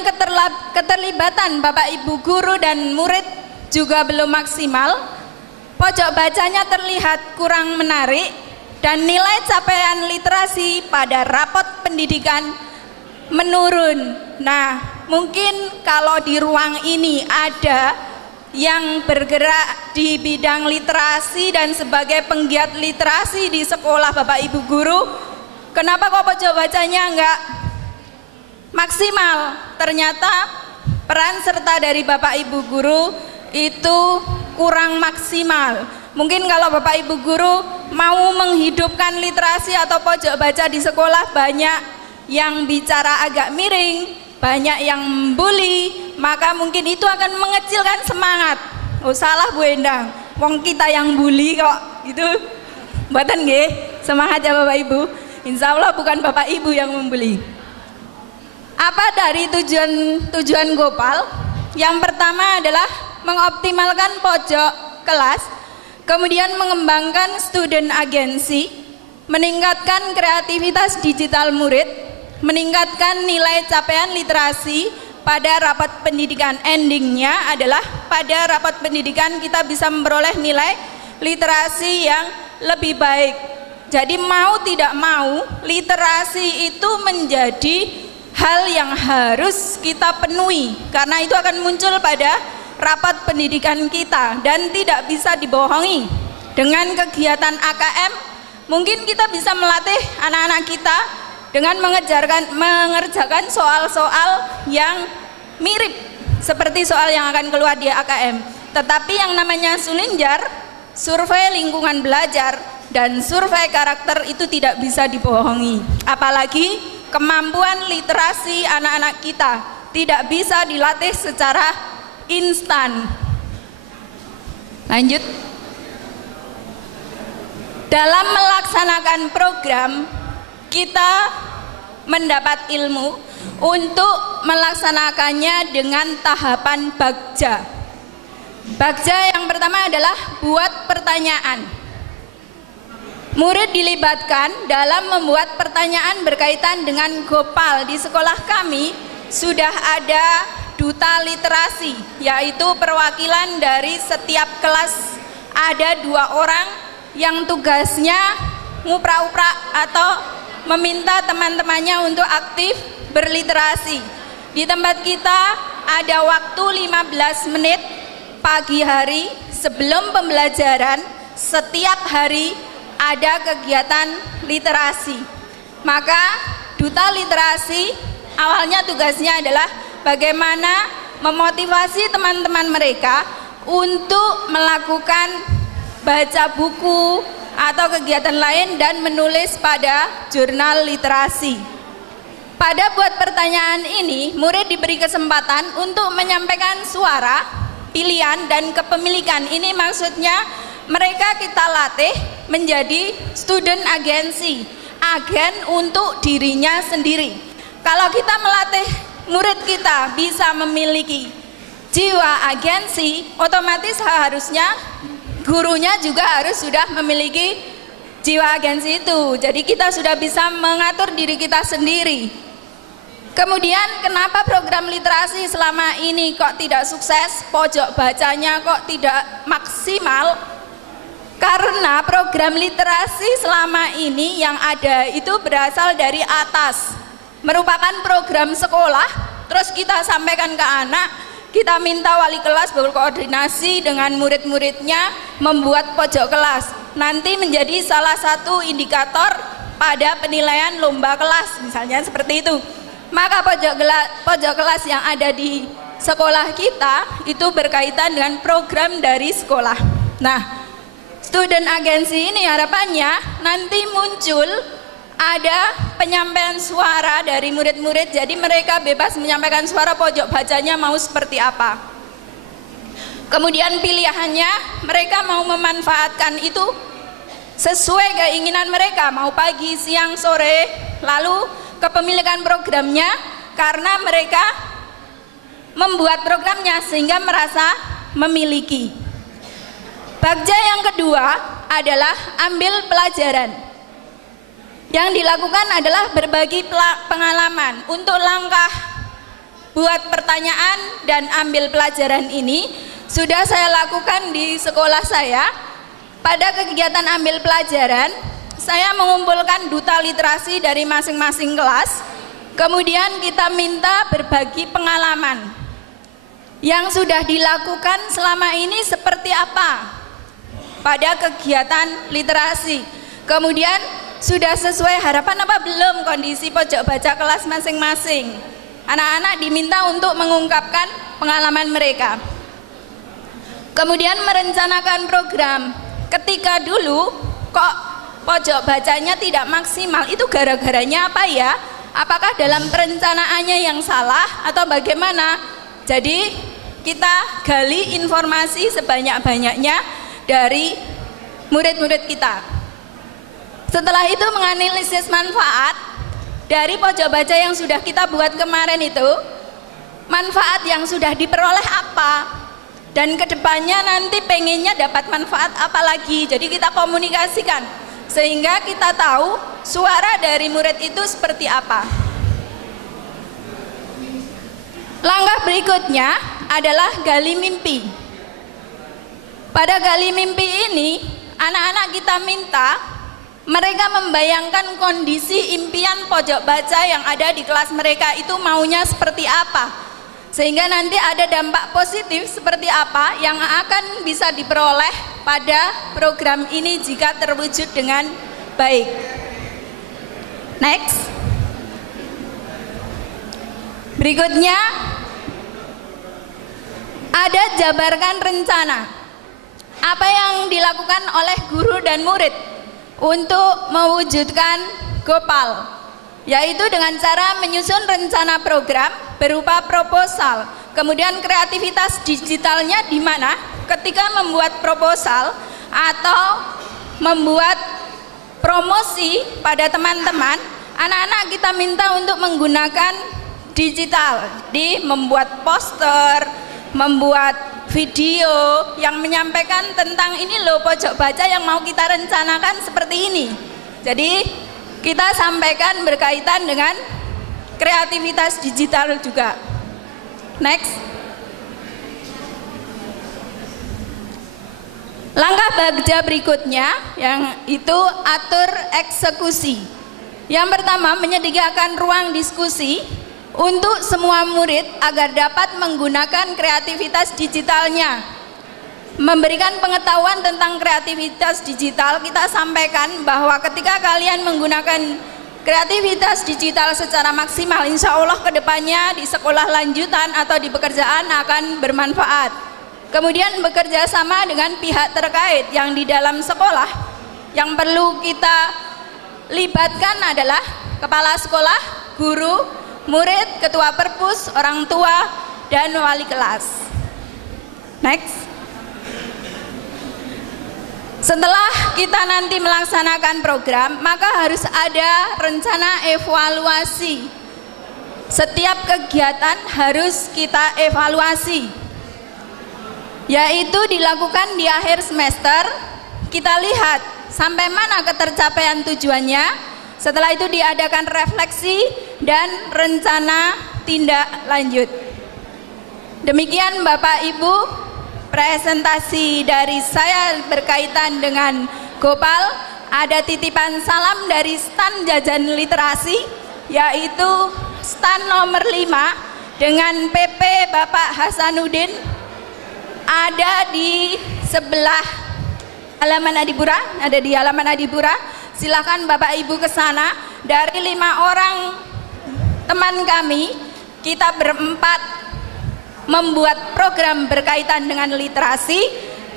keterlibatan Bapak Ibu guru dan murid juga belum maksimal. Pojok bacanya terlihat kurang menarik dan nilai capaian literasi pada rapot pendidikan menurun. Nah, mungkin kalau di ruang ini ada yang bergerak di bidang literasi dan sebagai penggiat literasi di sekolah Bapak Ibu guru, kenapa kok pojok bacanya enggak maksimal? Ternyata peran serta dari Bapak Ibu guru itu kurang maksimal. Mungkin kalau Bapak Ibu guru mau menghidupkan literasi atau pojok baca di sekolah, banyak yang bicara agak miring, banyak yang membuli, maka mungkin itu akan mengecilkan semangat. Oh, salah Bu Endang, wong kita yang bully kok gitu. Mboten nggih, semangat ya Bapak Ibu. Insya Allah bukan Bapak Ibu yang membuli. Apa dari tujuan GOPAL? Yang pertama adalah mengoptimalkan pojok kelas, kemudian mengembangkan student agency, meningkatkan kreativitas digital murid, meningkatkan nilai capaian literasi pada rapat pendidikan. Endingnya adalah pada rapat pendidikan kita bisa memperoleh nilai literasi yang lebih baik. Jadi mau tidak mau literasi itu menjadi hal yang harus kita penuhi, karena itu akan muncul pada rapat pendidikan kita dan tidak bisa dibohongi. Dengan kegiatan AKM mungkin kita bisa melatih anak-anak kita dengan mengerjakan soal-soal yang mirip seperti soal yang akan keluar di AKM. Tetapi yang namanya Sulinjar, survei lingkungan belajar dan survei karakter itu tidak bisa dibohongi. Apalagi kemampuan literasi anak-anak kita tidak bisa dilatih secara instan. Lanjut. Dalam melaksanakan program, kita mendapat ilmu untuk melaksanakannya dengan tahapan bagja. Bagja yang pertama adalah buat pertanyaan. Murid dilibatkan dalam membuat pertanyaan berkaitan dengan GOPAL. Di sekolah kami sudah ada duta literasi, yaitu perwakilan dari setiap kelas. Ada 2 orang yang tugasnya nguprak-uprak atau meminta teman-temannya untuk aktif berliterasi. Di tempat kita ada waktu 15 menit pagi hari sebelum pembelajaran, setiap hari ada kegiatan literasi. Maka duta literasi awalnya tugasnya adalah bagaimana memotivasi teman-teman mereka untuk melakukan baca buku atau kegiatan lain dan menulis pada jurnal literasi. Pada buat pertanyaan ini, murid diberi kesempatan untuk menyampaikan suara, pilihan, dan kepemilikan. Ini maksudnya mereka kita latih menjadi student agency, agen untuk dirinya sendiri. Kalau kita melatih murid kita bisa memiliki jiwa agensi, otomatis harusnya gurunya juga harus sudah memiliki jiwa agensi itu. Jadi kita sudah bisa mengatur diri kita sendiri. Kemudian kenapa program literasi selama ini kok tidak sukses, pojok bacanya kok tidak maksimal? Karena program literasi selama ini yang ada itu berasal dari atas, merupakan program sekolah, terus kita sampaikan ke anak, kita minta wali kelas berkoordinasi dengan murid-muridnya membuat pojok kelas. Nanti menjadi salah satu indikator pada penilaian lomba kelas, misalnya seperti itu. Maka pojok kelas yang ada di sekolah kita itu berkaitan dengan program dari sekolah. Nah, student agency ini harapannya nanti muncul ada penyampaian suara dari murid-murid, jadi mereka bebas menyampaikan suara pojok bacanya mau seperti apa. Kemudian pilihannya mereka mau memanfaatkan itu sesuai keinginan mereka, mau pagi, siang, sore, lalu kepemilikan programnya karena mereka membuat programnya sehingga merasa memiliki. Bagja yang kedua adalah ambil pelajaran. Yang dilakukan adalah berbagi pengalaman. Untuk langkah buat pertanyaan dan ambil pelajaran ini sudah saya lakukan di sekolah saya. Pada kegiatan ambil pelajaran, saya mengumpulkan duta literasi dari masing-masing kelas. Kemudian kita minta berbagi pengalaman yang sudah dilakukan selama ini seperti apa pada kegiatan literasi. Kemudian sudah sesuai harapan apa belum kondisi pojok baca kelas masing-masing. Anak-anak diminta untuk mengungkapkan pengalaman mereka. Kemudian merencanakan program. Ketika dulu kok pojok bacanya tidak maksimal, itu gara-garanya apa ya? Apakah dalam perencanaannya yang salah atau bagaimana? Jadi kita gali informasi sebanyak-banyaknya dari murid-murid kita. Setelah itu menganalisis manfaat dari pojok baca yang sudah kita buat kemarin itu, manfaat yang sudah diperoleh apa, dan kedepannya nanti pengennya dapat manfaat apa lagi. Jadi kita komunikasikan sehingga kita tahu suara dari murid itu seperti apa. Langkah berikutnya adalah gali mimpi. Pada gali mimpi ini, anak-anak kita minta mereka membayangkan kondisi impian pojok baca yang ada di kelas mereka itu maunya seperti apa, sehingga nanti ada dampak positif seperti apa yang akan bisa diperoleh pada program ini jika terwujud dengan baik. Next. Berikutnya ada jabarkan rencana apa yang dilakukan oleh guru dan murid untuk mewujudkan Gopal, yaitu dengan cara menyusun rencana program berupa proposal. Kemudian kreativitas digitalnya di mana ketika membuat proposal atau membuat promosi pada teman-teman, anak-anak kita minta untuk menggunakan digital, di membuat poster, membuat video yang menyampaikan tentang ini loh pojok baca yang mau kita rencanakan seperti ini. Jadi kita sampaikan berkaitan dengan kreativitas digital juga. Next. Langkah bagja berikutnya yang itu atur eksekusi. Yang pertama, menyediakan ruang diskusi untuk semua murid agar dapat menggunakan kreativitas digitalnya. Memberikan pengetahuan tentang kreativitas digital, kita sampaikan bahwa ketika kalian menggunakan kreativitas digital secara maksimal, insya Allah kedepannya di sekolah lanjutan atau di pekerjaan akan bermanfaat. Kemudian bekerja sama dengan pihak terkait yang di dalam sekolah. Yang perlu kita libatkan adalah kepala sekolah, guru, murid, ketua perpus, orang tua, dan wali kelas. Next. Setelah kita nanti melaksanakan program, maka harus ada rencana evaluasi. Setiap kegiatan harus kita evaluasi, yaitu dilakukan di akhir semester. Kita lihat sampai mana ketercapaian tujuannya. Setelah itu diadakan refleksi dan rencana tindak lanjut. Demikian Bapak Ibu, presentasi dari saya berkaitan dengan Gopal. Ada titipan salam dari stan jajan literasi, yaitu stan nomor 5 dengan PP Bapak Hasanuddin, ada di sebelah halaman Adipura, ada di halaman Adipura. Silakan Bapak Ibu ke sana. Dari 5 orang teman kami, kita berempat membuat program berkaitan dengan literasi,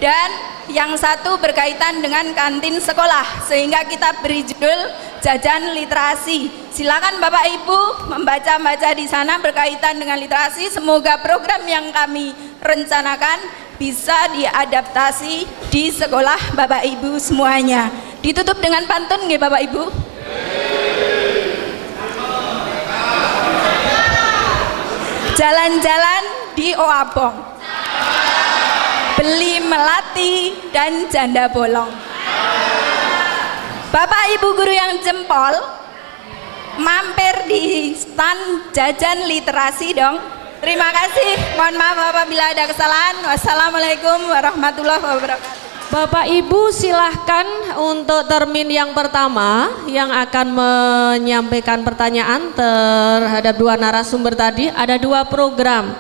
dan yang satu berkaitan dengan kantin sekolah, sehingga kita beri judul jajan literasi. Silakan Bapak Ibu membaca-baca di sana berkaitan dengan literasi. Semoga program yang kami rencanakan bisa diadaptasi di sekolah Bapak Ibu semuanya. Ditutup dengan pantun nggih Bapak Ibu? Jalan-jalan di Oabong, beli melati dan janda bolong. Bapak Ibu guru yang jempol, mampir di stand jajan literasi dong. Terima kasih, mohon maaf apabila ada kesalahan. Wassalamualaikum warahmatullahi wabarakatuh. Bapak Ibu silahkan untuk termin yang pertama yang akan menyampaikan pertanyaan terhadap dua narasumber tadi. Ada dua program.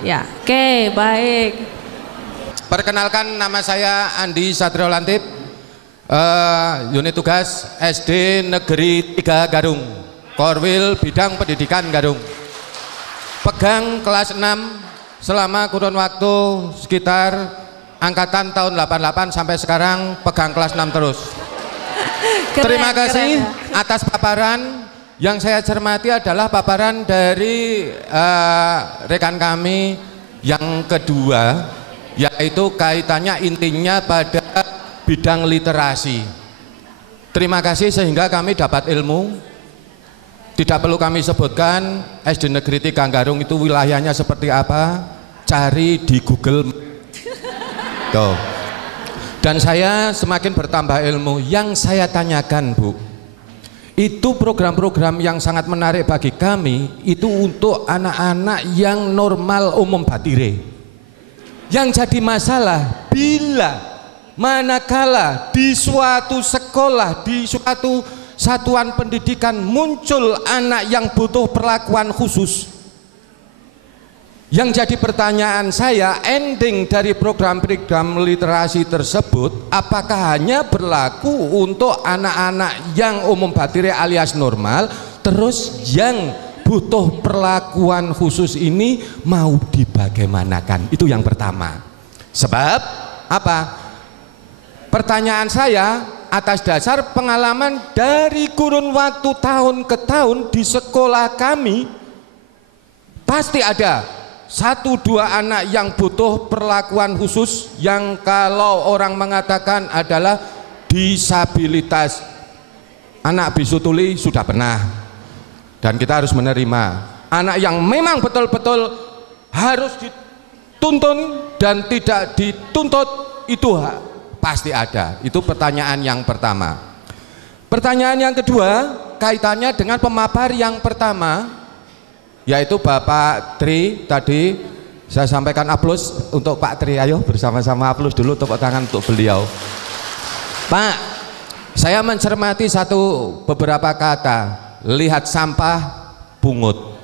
Ya, oke, baik. Perkenalkan, nama saya Andi Satrio Lantip, unit tugas SD Negeri 3 Garung, Korwil bidang pendidikan Garung. Pegang kelas 6 selama kurun waktu sekitar angkatan tahun 88 sampai sekarang, pegang kelas 6 terus. Terima kasih atas paparan. Yang saya cermati adalah paparan dari rekan kami yang kedua, yaitu kaitannya intinya pada bidang literasi. Terima kasih sehingga kami dapat ilmu. Tidak perlu kami sebutkan SD Negeri 3 Garung itu wilayahnya seperti apa, cari di Google. Tuh. Dan saya semakin bertambah ilmu. Yang saya tanyakan, Bu, itu program-program yang sangat menarik bagi kami itu untuk anak-anak yang normal umum batire. Yang jadi masalah bila manakala di suatu sekolah, di suatu satuan pendidikan muncul anak yang butuh perlakuan khusus. Yang jadi pertanyaan saya, ending dari program-program literasi tersebut apakah hanya berlaku untuk anak-anak yang umum batire alias normal, terus yang butuh perlakuan khusus ini mau dibagaimanakan? Itu yang pertama. Sebab apa? Pertanyaan saya atas dasar pengalaman dari kurun waktu tahun ke tahun di sekolah kami, pasti ada satu dua anak yang butuh perlakuan khusus yang kalau orang mengatakan adalah disabilitas. Anak bisu tuli sudah pernah, dan kita harus menerima. Anak yang memang betul-betul harus dituntun dan tidak dituntut itu pasti ada. Itu pertanyaan yang pertama. Pertanyaan yang kedua kaitannya dengan pemapar yang pertama, yaitu Bapak Tri. Tadi saya sampaikan aplaus untuk Pak Tri. Ayo bersama-sama aplaus dulu, tepuk tangan untuk beliau. Pak, saya mencermati beberapa kata, lihat sampah, pungut.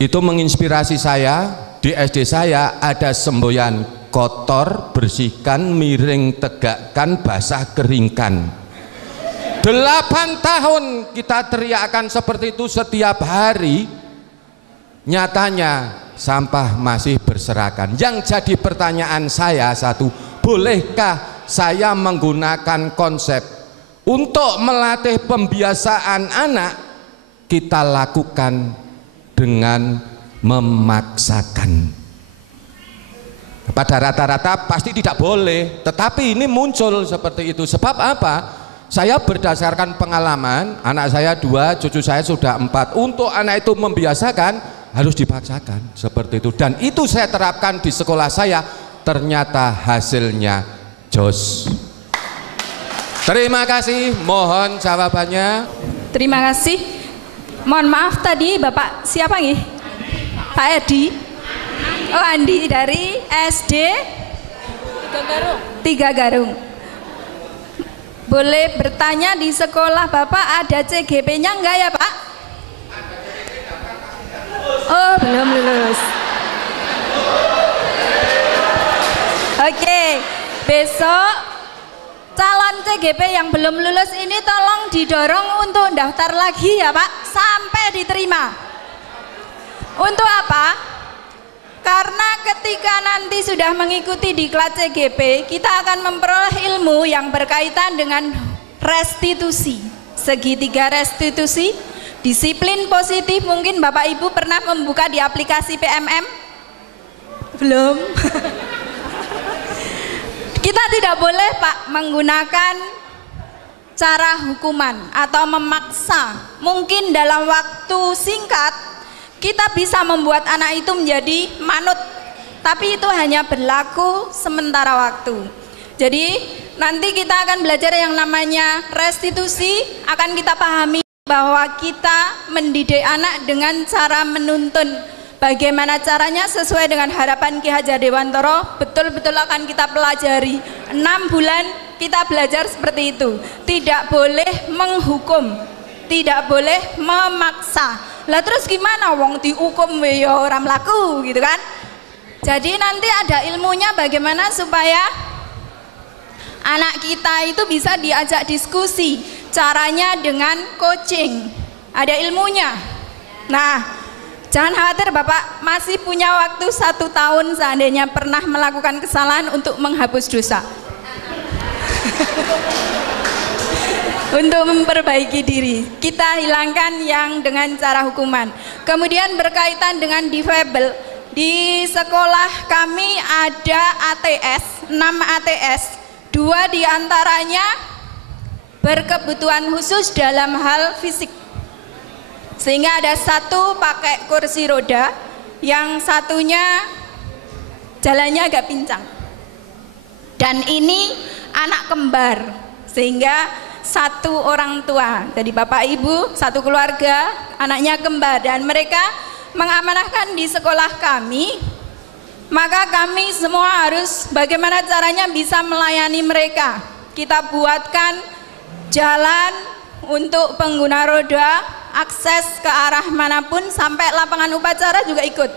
Itu menginspirasi saya. Di SD saya ada semboyan, kotor, bersihkan, miring, tegakkan, basah, keringkan. 8 tahun kita teriakkan seperti itu setiap hari. Nyatanya sampah masih berserakan. Yang jadi pertanyaan saya satu, bolehkah saya menggunakan konsep untuk melatih pembiasaan anak kita lakukan dengan memaksakan? Pada rata-rata pasti tidak boleh, tetapi ini muncul seperti itu. Sebab apa? Saya berdasarkan pengalaman, anak saya 2, cucu saya sudah 4. Untuk anak itu membiasakan harus dipaksakan seperti itu. Dan itu saya terapkan di sekolah saya, ternyata hasilnya jos. Terima kasih, mohon jawabannya. Terima kasih. Mohon maaf tadi Bapak siapa nih? Pak Edi. Oh, Andi dari SD 3 Garung. Boleh bertanya di sekolah Bapak ada CGP-nya enggak ya Pak? Oh, belum lulus. Oke, besok calon CGP yang belum lulus ini tolong didorong untuk daftar lagi ya Pak, sampai diterima. Untuk apa? Karena ketika nanti sudah mengikuti diklat CGP, kita akan memperoleh ilmu yang berkaitan dengan restitusi, segitiga restitusi, disiplin positif. Mungkin Bapak Ibu pernah membuka di aplikasi PMM? Belum. Kita tidak boleh Pak menggunakan cara hukuman atau memaksa. Mungkin dalam waktu singkat kita bisa membuat anak itu menjadi manut, tapi itu hanya berlaku sementara waktu. Jadi nanti kita akan belajar yang namanya restitusi, akan kita pahami bahwa kita mendidik anak dengan cara menuntun. Bagaimana caranya sesuai dengan harapan Ki Hajar Dewantara, betul-betul akan kita pelajari. 6 bulan kita belajar seperti itu. Tidak boleh menghukum, tidak boleh memaksa. Lah terus gimana wong dihukum ya orang mlaku gitu kan? Jadi nanti ada ilmunya bagaimana supaya anak kita itu bisa diajak diskusi. Caranya dengan coaching. Ada ilmunya. Nah, jangan khawatir Bapak, masih punya waktu 1 tahun seandainya pernah melakukan kesalahan untuk menghapus dosa. Untuk memperbaiki diri, kita hilangkan yang dengan cara hukuman. Kemudian berkaitan dengan difabel, di sekolah kami ada ATS, 6 ATS, 2 diantaranya berkebutuhan khusus dalam hal fisik. Sehingga ada 1 pakai kursi roda, yang satunya jalannya agak pincang. Dan ini anak kembar, sehingga 1 orang tua, jadi bapak ibu 1 keluarga, anaknya kembar, dan mereka mengamanahkan di sekolah kami. Maka kami semua harus bagaimana caranya bisa melayani mereka. Kita buatkan jalan untuk pengguna roda, akses ke arah manapun, sampai lapangan upacara juga ikut.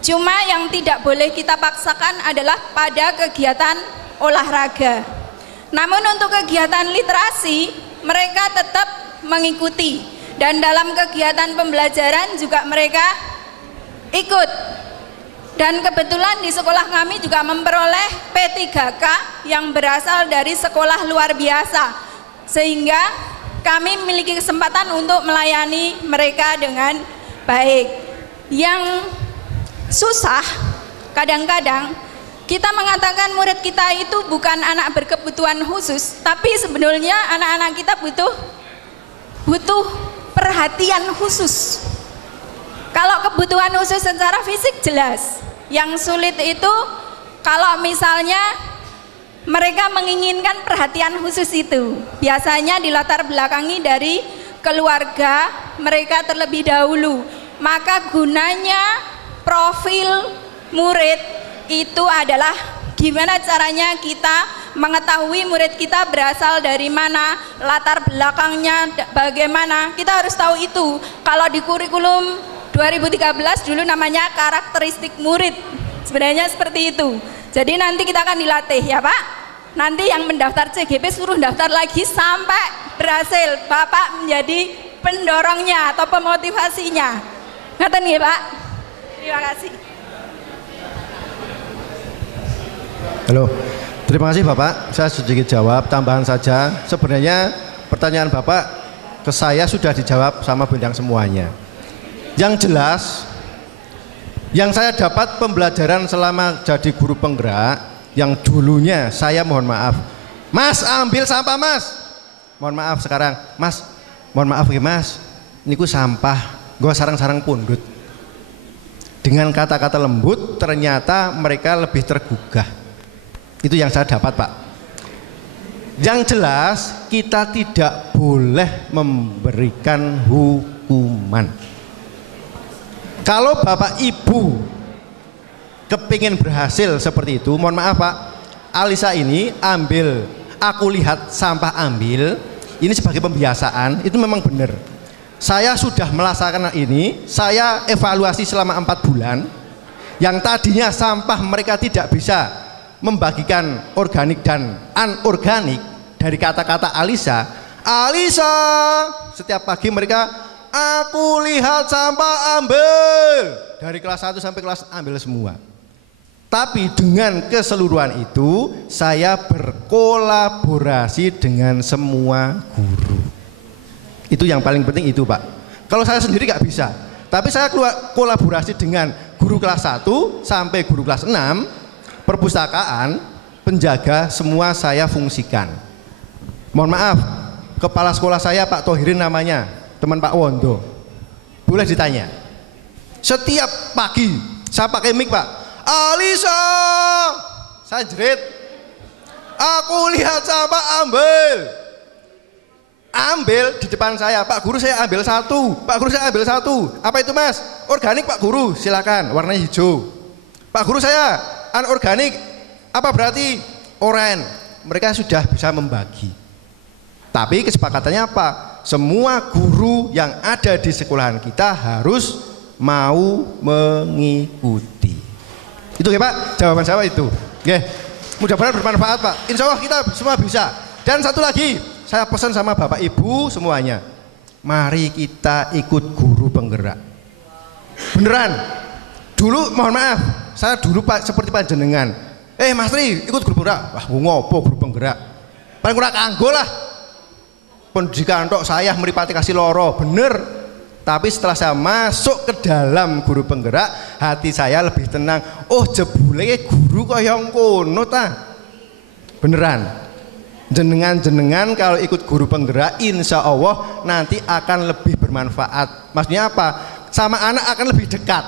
Cuma yang tidak boleh kita paksakan adalah pada kegiatan olahraga. Namun untuk kegiatan literasi mereka tetap mengikuti, dan dalam kegiatan pembelajaran juga mereka ikut. Dan kebetulan di sekolah kami juga memperoleh P3K yang berasal dari sekolah luar biasa, sehingga kami memiliki kesempatan untuk melayani mereka dengan baik. Yang susah kadang-kadang kita mengatakan murid kita itu bukan anak berkebutuhan khusus, tapi sebenarnya anak-anak kita butuh perhatian khusus. Kalau kebutuhan khusus secara fisik jelas, yang sulit itu kalau misalnya mereka menginginkan perhatian khusus itu, biasanya dilatar belakangi dari keluarga mereka terlebih dahulu. Maka gunanya profil murid itu adalah gimana caranya kita mengetahui murid kita berasal dari mana, latar belakangnya bagaimana, kita harus tahu itu. Kalau di kurikulum 2013 dulu namanya karakteristik murid, sebenarnya seperti itu. Jadi nanti kita akan dilatih ya Pak. Nanti yang mendaftar CGP suruh daftar lagi sampai berhasil Bapak menjadi pendorongnya atau pemotivasinya. Ngerti ya Pak? Terima kasih. Halo, terima kasih Bapak. Saya sedikit jawab, tambahan saja. Sebenarnya pertanyaan Bapak ke saya sudah dijawab sama bintang semuanya. Yang jelas, yang saya dapat pembelajaran selama jadi guru penggerak, yang dulunya saya mohon maaf, Mas ambil sampah Mas. Mohon maaf sekarang, Mas, mohon maaf ya Mas, ini ku sampah, gue sarang-sarang pundut. Dengan kata-kata lembut, ternyata mereka lebih tergugah. Itu yang saya dapat Pak. Yang jelas kita tidak boleh memberikan hukuman. Kalau Bapak Ibu kepingin berhasil seperti itu, mohon maaf Pak, Alisa ini ambil, aku lihat sampah ambil, ini sebagai pembiasaan, itu memang benar. Saya sudah melaksanakan ini, saya evaluasi selama 4 bulan, yang tadinya sampah mereka tidak bisa membagikan organik dan anorganik. Dari kata-kata Alisa, setiap pagi mereka, aku lihat sampah ambil, dari kelas 1 sampai kelas ambil semua. Tapi dengan keseluruhan itu saya berkolaborasi dengan semua guru. Itu yang paling penting itu Pak. Kalau saya sendiri nggak bisa. Tapi saya kolaborasi dengan guru kelas 1 sampai guru kelas 6, perpustakaan, penjaga, semua saya fungsikan. Mohon maaf, kepala sekolah saya Pak Tohirin namanya, teman Pak Wondo. Boleh ditanya. Setiap pagi saya pakai mic Pak. Alisa, saya jerit. Aku lihat sama ambil di depan saya. Pak guru saya ambil satu. Pak guru saya ambil satu. Apa itu Mas? Organik Pak guru, silakan. Warnanya hijau. Pak guru saya anorganik. Apa berarti? Oranye. Mereka sudah bisa membagi. Tapi kesepakatannya apa? Semua guru yang ada di sekolahan kita harus mau mengikuti. Itu ya Pak, jawaban saya itu. Oke, mudah-mudahan bermanfaat Pak. Insya Allah kita semua bisa. Dan satu lagi, saya pesan sama Bapak Ibu semuanya. Mari kita ikut guru penggerak. Beneran. Dulu mohon maaf, saya dulu Pak seperti panjenengan. Mas Tri, ikut guru penggerak. Wah, ngopo guru penggerak? Paling kurang kanggo lah. Pendidikan tok saya mripate kasih loro, bener. Tapi setelah saya masuk ke dalam guru penggerak, hati saya lebih tenang. Oh jebule guru kaya ngono ta. Beneran. Jenengan kalau ikut guru penggerak, insya Allah nanti akan lebih bermanfaat. Maksudnya apa? Sama anak akan lebih dekat.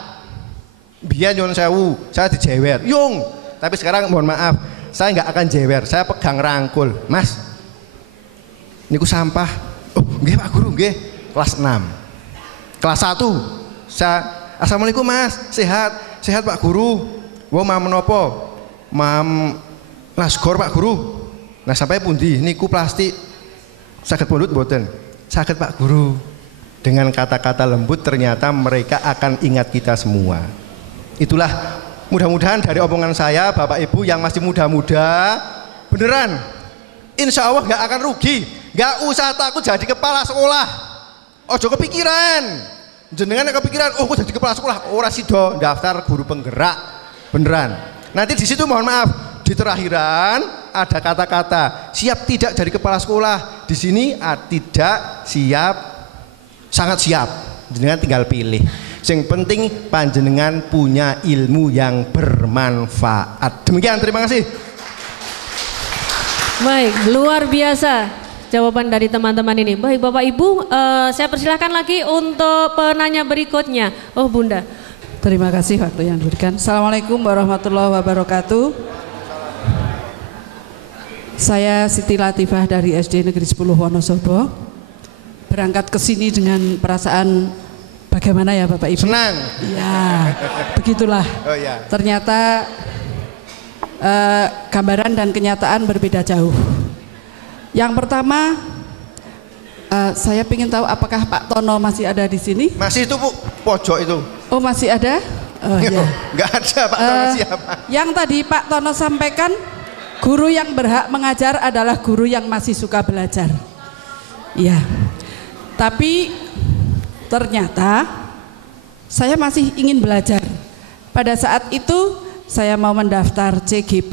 Biar nyuwun sewu, saya dijewer, yung. Tapi sekarang mohon maaf, saya nggak akan jewer. Saya pegang rangkul, Mas. Niku sampah. Oh, nggih Pak Guru, nggih. Kelas 6. Kelas 1, saya Assalamualaikum Mas, sehat Pak Guru. Wah mam menopo? Mam lasgor Pak Guru. Nah sampai pundi niku plastik saged pundhut mboten? Saged Pak Guru. Dengan kata-kata lembut ternyata mereka akan ingat kita semua. Itulah mudah-mudahan dari omongan saya Bapak Ibu yang masih muda-muda, beneran insya Allah nggak akan rugi. Nggak usah takut jadi kepala sekolah. Ojo kepikiran, jenengan kepikiran, oh aku jadi kepala sekolah, ora sido daftar guru penggerak, beneran. Nanti di situ mohon maaf, di terakhiran ada kata-kata siap tidak jadi kepala sekolah. Di sini tidak siap, sangat siap. Jenengan tinggal pilih. Yang penting panjenengan punya ilmu yang bermanfaat. Demikian, terima kasih. Baik, luar biasa jawaban dari teman-teman ini. Baik Bapak Ibu, saya persilahkan lagi untuk penanya berikutnya. Oh Bunda. Terima kasih waktu yang diberikan. Assalamualaikum warahmatullahi wabarakatuh. Saya Siti Latifah dari SD Negeri 10 Wonosobo. Berangkat ke sini dengan perasaan bagaimana ya Bapak Ibu? Senang. Ya, begitulah. Oh ya. Ternyata gambaran dan kenyataan berbeda jauh. Yang pertama, saya ingin tahu apakah Pak Tono masih ada di sini? Masih itu Bu, pojok itu. Oh masih ada? Ya. Enggak ada Pak Tono siapa? Yang tadi Pak Tono sampaikan, guru yang berhak mengajar adalah guru yang masih suka belajar. Iya. Tapi ternyata saya masih ingin belajar. Pada saat itu saya mau mendaftar CGP,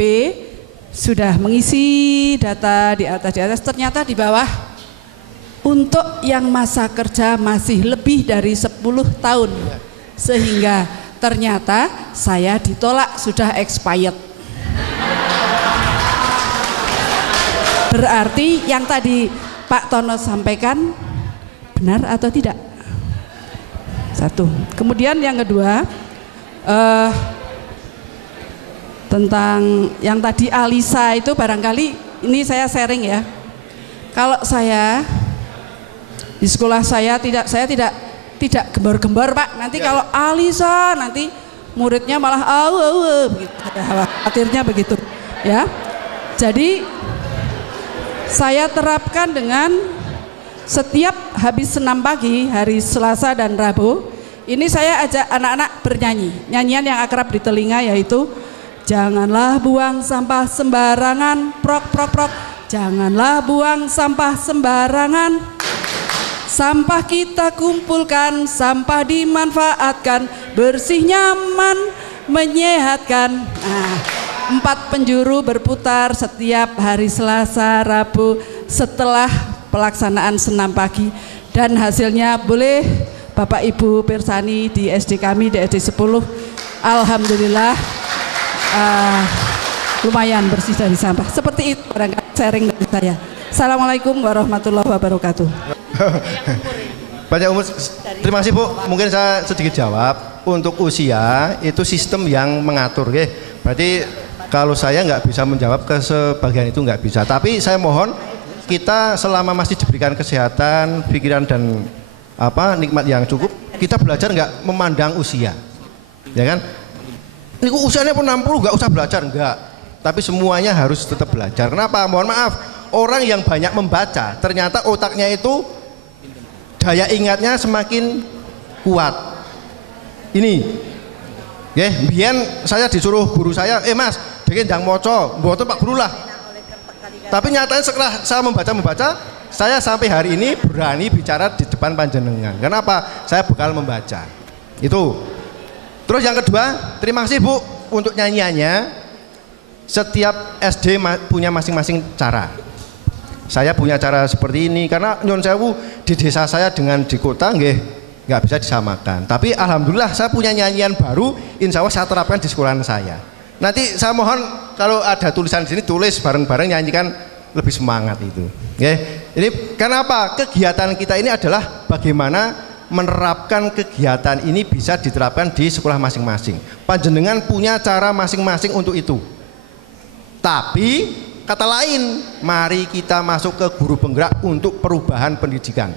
sudah mengisi data di atas, ternyata di bawah untuk yang masa kerja masih lebih dari 10 tahun, sehingga ternyata saya ditolak, sudah expired. Berarti yang tadi Pak Tono sampaikan benar atau tidak? Satu. Kemudian yang kedua, tentang yang tadi Alisa itu, barangkali ini saya sharing ya. Kalau saya di sekolah saya tidak gembor-gembor Pak. Nanti kalau Alisa nanti muridnya malah begitu. Khawatirnya begitu ya. Jadi saya terapkan dengan setiap habis senam pagi hari Selasa dan Rabu, ini saya ajak anak-anak bernyanyi. Nyanyian yang akrab di telinga yaitu janganlah buang sampah sembarangan, prok prok prok. Janganlah buang sampah sembarangan. Sampah kita kumpulkan, sampah dimanfaatkan, bersih nyaman, menyehatkan. Nah, 4 penjuru berputar setiap hari Selasa, Rabu setelah pelaksanaan senam pagi, dan hasilnya boleh Bapak Ibu pirsani di SD kami, di SD 10. Alhamdulillah lumayan bersih dari sampah. Seperti itu barangkali sharing dari saya. Assalamualaikum warahmatullahi wabarakatuh. Banyak umur. Terima kasih Bu. Mungkin saya sedikit jawab. Untuk usia itu sistem yang mengatur, ya. Berarti kalau saya nggak bisa menjawab ke sebagian itu nggak bisa. Tapi saya mohon kita selama masih diberikan kesehatan, pikiran dan nikmat yang cukup, kita belajar nggak memandang usia, ya kan? Ini usianya pun 60 nggak usah belajar, nggak. Tapi semuanya harus tetap belajar. Kenapa? Mohon maaf, orang yang banyak membaca ternyata otaknya itu daya ingatnya semakin kuat. Ini, ya, biyen saya disuruh guru saya, Mas, dek ndang moco, mboten Pak Guru lah. Tapi nyatanya setelah saya membaca, saya sampai hari ini berani bicara di depan panjenengan. Kenapa? Saya bakal membaca. Itu. Terus yang kedua, terima kasih Bu untuk nyanyiannya. Setiap SD punya masing-masing cara. Saya punya cara seperti ini karena nyun sewu di desa saya dengan di kota nggak bisa disamakan. Tapi alhamdulillah saya punya nyanyian baru, insya Allah saya terapkan di sekolahan saya. Nanti saya mohon kalau ada tulisan di sini tulis bareng-bareng nyanyikan, lebih semangat itu. Ini kenapa? Kegiatan kita ini adalah bagaimana menerapkan kegiatan ini bisa diterapkan di sekolah masing-masing. Panjenengan punya cara masing-masing untuk itu. Tapi kata lain, mari kita masuk ke guru penggerak untuk perubahan pendidikan.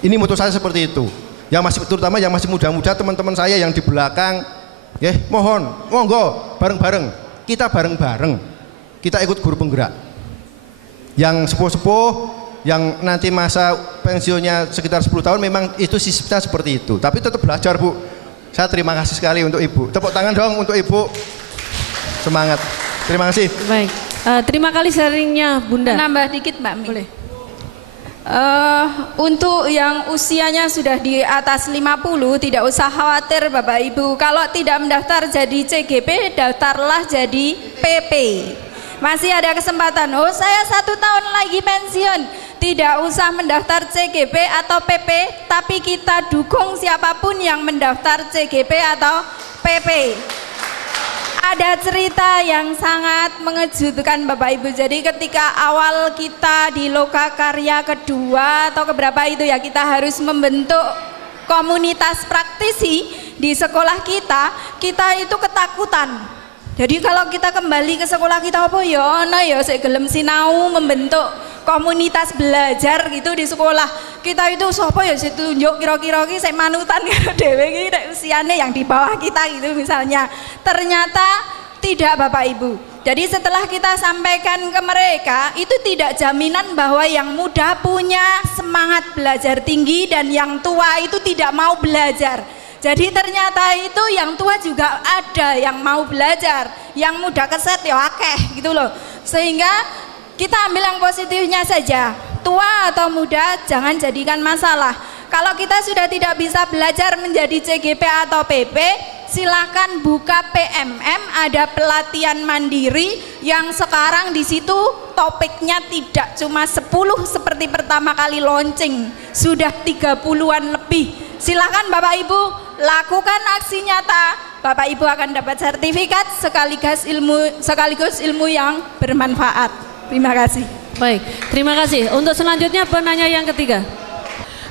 Ini menurut saya seperti itu. Yang masih, terutama yang masih muda-muda, teman-teman saya yang di belakang, mohon, monggo bareng-bareng, kita bareng-bareng, kita ikut guru penggerak. Yang sepuh-sepuh, yang nanti masa pensiunnya sekitar 10 tahun, memang itu sistemnya seperti itu. Tapi tetap belajar Bu. Saya terima kasih sekali untuk Ibu. Tepuk tangan dong untuk Ibu. Semangat. Terima kasih. Baik. Terima kasih sharingnya Bunda. Nambah dikit Mbak Mi. Boleh. Untuk yang usianya sudah di atas 50 tidak usah khawatir Bapak Ibu. Kalau tidak mendaftar jadi CGP, daftarlah jadi PP. Masih ada kesempatan. Oh, saya 1 tahun lagi pensiun. Tidak usah mendaftar CGP atau PP, tapi kita dukung siapapun yang mendaftar CGP atau PP. Ada cerita yang sangat mengejutkan Bapak Ibu. Jadi ketika awal kita di Loka Karya kedua atau keberapa itu ya, kita harus membentuk komunitas praktisi di sekolah kita itu ketakutan. Jadi kalau kita kembali ke sekolah kita apa ya, saya gelem sinau membentuk komunitas belajar gitu di sekolah. Kita itu sapa ya sing tunjuk kira-kira iki sing manutan karo dhewe iki nek usiane yang di bawah kita gitu misalnya. Ternyata tidak Bapak Ibu. Jadi setelah kita sampaikan ke mereka, itu tidak jaminan bahwa yang muda punya semangat belajar tinggi dan yang tua itu tidak mau belajar. Jadi ternyata itu yang tua juga ada yang mau belajar, yang muda keset ya akeh gitu loh. Sehingga kita ambil yang positifnya saja. Tua atau muda jangan jadikan masalah. Kalau kita sudah tidak bisa belajar menjadi CGP atau PP, silakan buka PMM, ada pelatihan mandiri yang sekarang di situ topiknya tidak cuma 10 seperti pertama kali launching, sudah 30-an lebih. Silakan Bapak Ibu lakukan aksi nyata. Bapak Ibu akan dapat sertifikat sekaligus ilmu yang bermanfaat. Terima kasih. Baik, terima kasih. Untuk selanjutnya penanya yang ketiga.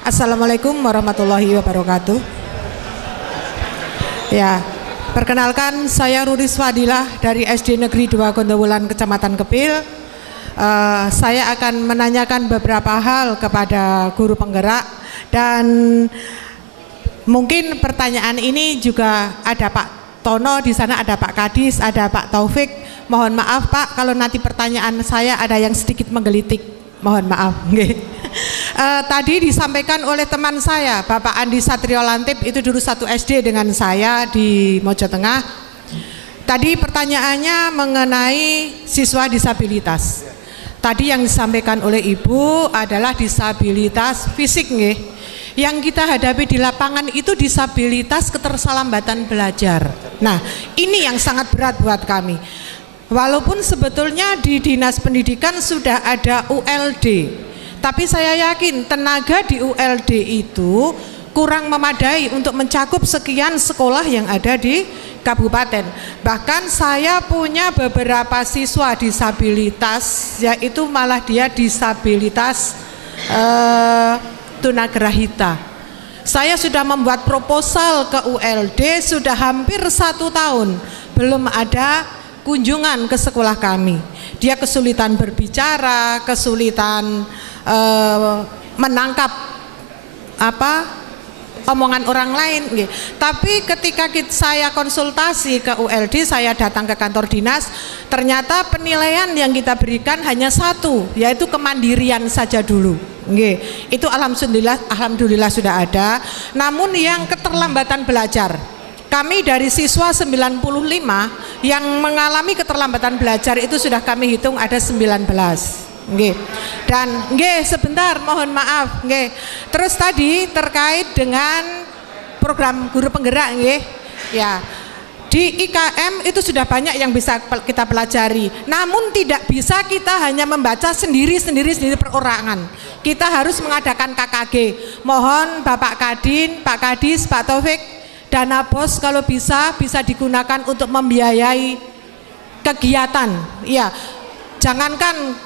Assalamualaikum warahmatullahi wabarakatuh. Ya, perkenalkan saya Ruris Fadilah dari SD Negeri 2 Gondowulan Kecamatan Kepil. Saya akan menanyakan beberapa hal kepada guru penggerak dan mungkin pertanyaan ini juga ada Pak Tono di sana, ada Pak Kadis, ada Pak Taufik. Mohon maaf Pak kalau nanti pertanyaan saya ada yang sedikit menggelitik. Mohon maaf. Tadi disampaikan oleh teman saya Bapak Andi Satrio Lantip, itu dulu satu SD dengan saya di Mojo Tengah. Tadi pertanyaannya mengenai siswa disabilitas. Tadi yang disampaikan oleh Ibu adalah disabilitas fisik nggih. yang kita hadapi di lapangan itu disabilitas keterlambatan belajar. Nah, ini yang sangat berat buat kami. Walaupun sebetulnya di Dinas Pendidikan sudah ada ULD, tapi saya yakin tenaga di ULD itu kurang memadai untuk mencakup sekian sekolah yang ada di kabupaten. Bahkan saya punya beberapa siswa disabilitas, yaitu malah dia disabilitas tunagrahita. Saya sudah membuat proposal ke ULD sudah hampir 1 tahun, belum ada kunjungan ke sekolah kami. Dia kesulitan berbicara, kesulitan menangkap omongan orang lain. Tapi ketika saya konsultasi ke ULD, saya datang ke kantor dinas, ternyata penilaian yang kita berikan hanya satu, yaitu kemandirian saja dulu. Itu alhamdulillah sudah ada. Namun yang keterlambatan belajar, kami dari siswa 95 yang mengalami keterlambatan belajar itu sudah kami hitung ada 19. Dan sebentar, mohon maaf. Terus tadi terkait dengan program guru penggerak, ya, di IKM itu sudah banyak yang bisa kita pelajari. Namun tidak bisa kita hanya membaca sendiri perorangan. Kita harus mengadakan KKG. Mohon Bapak Kadin, Pak Kadis, Pak Taufik, dana BOS kalau bisa digunakan untuk membiayai kegiatan. Ya, jangankan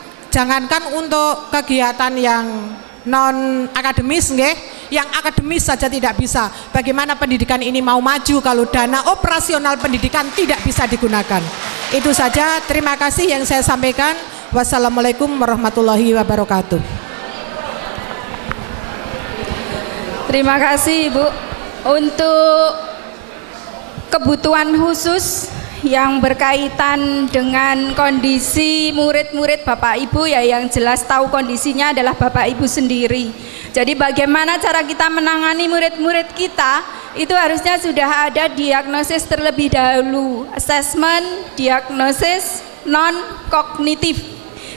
untuk kegiatan yang non akademis, yang akademis saja tidak bisa. Bagaimana pendidikan ini mau maju kalau dana operasional pendidikan tidak bisa digunakan? Itu saja, terima kasih yang saya sampaikan. Wassalamualaikum warahmatullahi wabarakatuh. Terima kasih Ibu. Untuk kebutuhan khusus yang berkaitan dengan kondisi murid-murid Bapak Ibu, ya, yang jelas tahu kondisinya adalah Bapak Ibu sendiri. Jadi bagaimana cara kita menangani murid-murid kita, itu harusnya sudah ada diagnosis terlebih dahulu, assessment, diagnosis non-kognitif,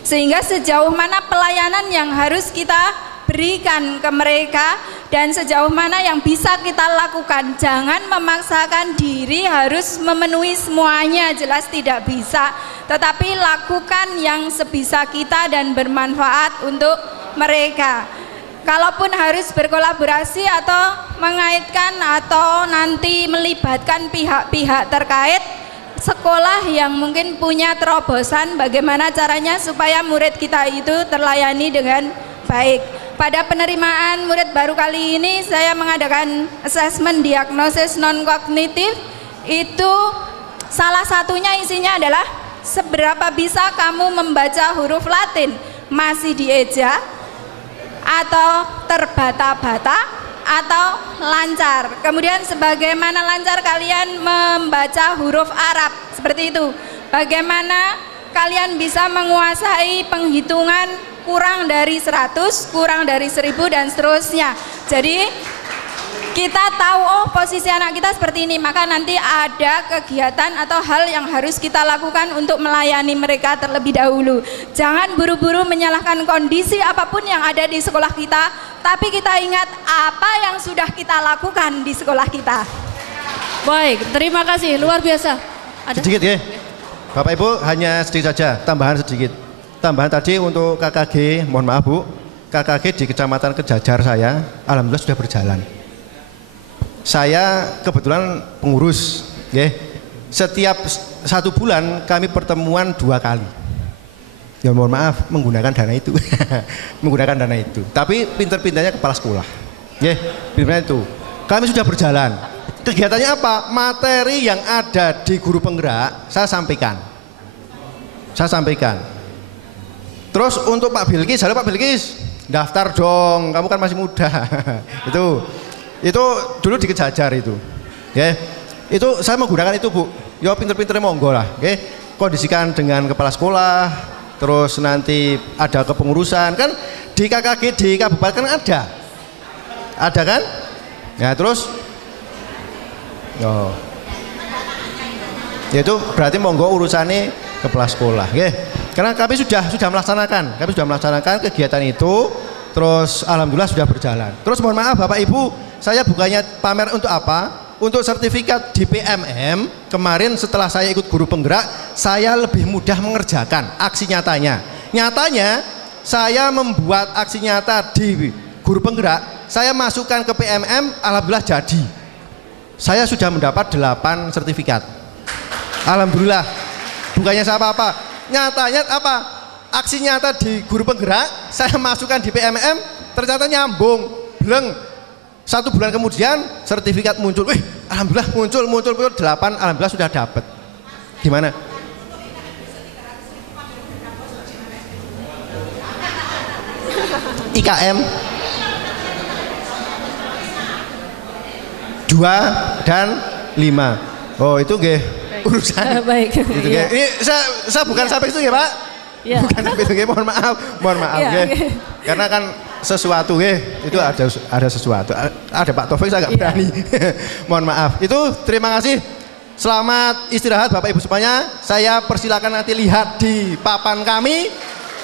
sehingga sejauh mana pelayanan yang harus kita berikan ke mereka dan sejauh mana yang bisa kita lakukan. Jangan memaksakan diri harus memenuhi semuanya, jelas tidak bisa, tetapi lakukan yang sebisa kita dan bermanfaat untuk mereka. Kalaupun harus berkolaborasi atau mengaitkan atau nanti melibatkan pihak-pihak terkait, sekolah yang mungkin punya terobosan bagaimana caranya supaya murid kita itu terlayani dengan baik. Pada penerimaan murid baru kali ini saya mengadakan assessment diagnosis non-kognitif. Itu salah satunya isinya adalah seberapa bisa kamu membaca huruf Latin, masih dieja atau terbata-bata atau lancar. Kemudian sebagaimana lancar kalian membaca huruf Arab, seperti itu. Bagaimana kalian bisa menguasai penghitungan kurang dari 100, kurang dari 1000 dan seterusnya. Jadi kita tahu posisi anak kita seperti ini, maka nanti ada kegiatan atau hal yang harus kita lakukan untuk melayani mereka terlebih dahulu. Jangan buru-buru menyalahkan kondisi apapun yang ada di sekolah kita, tapi kita ingat apa yang sudah kita lakukan di sekolah kita. Baik, terima kasih, luar biasa. Ada? Sedikit ya, Bapak Ibu, hanya sedikit saja, tambahan sedikit. Tambahan tadi untuk KKG, mohon maaf Bu, KKG di Kecamatan Kejajar saya, alhamdulillah sudah berjalan. Saya kebetulan pengurus, ya. Setiap 1 bulan kami pertemuan 2 kali. Ya mohon maaf menggunakan dana itu, menggunakan dana itu. Tapi pinter-pinternya kepala sekolah, ya. Pinternya itu. Kami sudah berjalan. Kegiatannya apa? Materi yang ada di guru penggerak saya sampaikan. Terus untuk Pak Bilkis, halo Pak Bilkis, daftar dong, kamu kan masih muda. itu dulu di Kejajar itu, ya. Itu saya menggunakan itu Bu. Yo pinter-pinternya monggo lah, oke. Kondisikan dengan kepala sekolah, terus nanti ada kepengurusan kan di KKG di kabupaten kan ada kan? Ya terus, yo, ya itu berarti monggo urusannya kepala sekolah, oke. Karena kami sudah melaksanakan kegiatan itu Terus alhamdulillah sudah berjalan. Terus mohon maaf Bapak Ibu, saya bukannya pamer untuk apa? Untuk sertifikat di PMM, kemarin setelah saya ikut guru penggerak, saya lebih mudah mengerjakan aksi nyatanya. Nyatanya, saya membuat aksi nyata di guru penggerak, saya masukkan ke PMM, alhamdulillah jadi. Saya sudah mendapat 8 sertifikat. Alhamdulillah, bukannya saya apa-apa. Nyatanya apa? Aksi nyata di guru penggerak, saya masukkan di PMM, ternyata nyambung, bleng. 1 bulan kemudian sertifikat muncul, alhamdulillah muncul 8, alhamdulillah sudah dapat. Gimana? IKM 2 dan 5. Oh itu nggih urusan. Baik. Itu nggih. Ini saya bukan sampai itu ya Pak. Ya. Bukan sampai itu nggih, mohon maaf Ya, nggih. Karena kan sesuatu itu ada sesuatu. Ada Pak Taufik saya nggak berani. Mohon maaf. Itu terima kasih. Selamat istirahat Bapak Ibu semuanya. Saya persilakan nanti lihat di papan kami.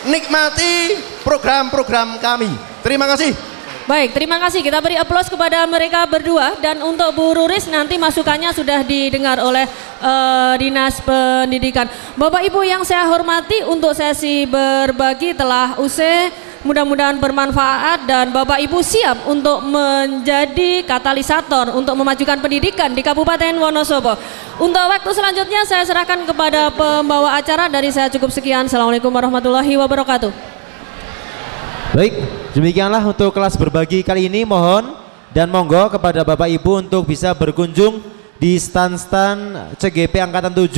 Nikmati program-program kami. Terima kasih. Baik, terima kasih. Kita beri aplaus kepada mereka berdua. Dan untuk Bu Ruris nanti masukannya sudah didengar oleh Dinas Pendidikan. Bapak Ibu yang saya hormati, untuk sesi berbagi telah usai. Mudah-mudahan bermanfaat dan Bapak Ibu siap untuk menjadi katalisator untuk memajukan pendidikan di Kabupaten Wonosobo. Untuk waktu selanjutnya saya serahkan kepada pembawa acara. Dari saya cukup sekian. Assalamualaikum warahmatullahi wabarakatuh. Baik, demikianlah untuk kelas berbagi kali ini. Mohon dan monggo kepada Bapak Ibu untuk bisa berkunjung di stan-stan CGP Angkatan 7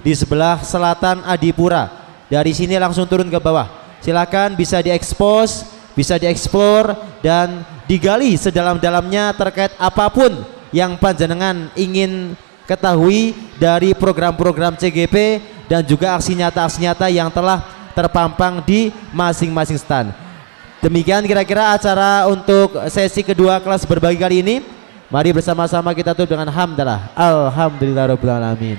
di sebelah selatan Adipura. Dari sini langsung turun ke bawah. Silakan bisa diekspos, bisa dieksplor dan digali sedalam-dalamnya terkait apapun yang panjenengan ingin ketahui dari program-program CGP dan juga aksi nyata yang telah terpampang di masing-masing stand. Demikian kira-kira acara untuk sesi kedua kelas berbagi kali ini. Mari bersama-sama kita tutup dengan hamdalah. Alhamdulillahirabbil alamin.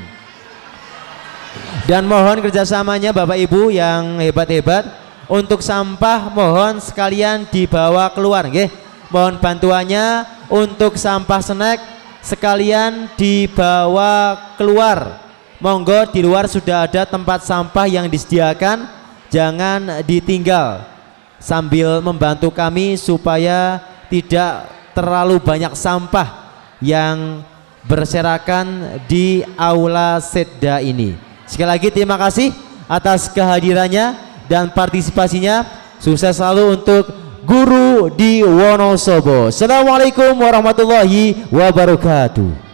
Dan mohon kerjasamanya Bapak Ibu yang hebat-hebat. Untuk sampah mohon sekalian dibawa keluar, nggih. Mohon bantuannya untuk sampah snack sekalian dibawa keluar. Monggo di luar sudah ada tempat sampah yang disediakan, jangan ditinggal. Sambil membantu kami supaya tidak terlalu banyak sampah yang berserakan di aula Setda ini. Sekali lagi terima kasih atas kehadirannya dan partisipasinya. Sukses selalu untuk guru di Wonosobo. Assalamualaikum warahmatullahi wabarakatuh.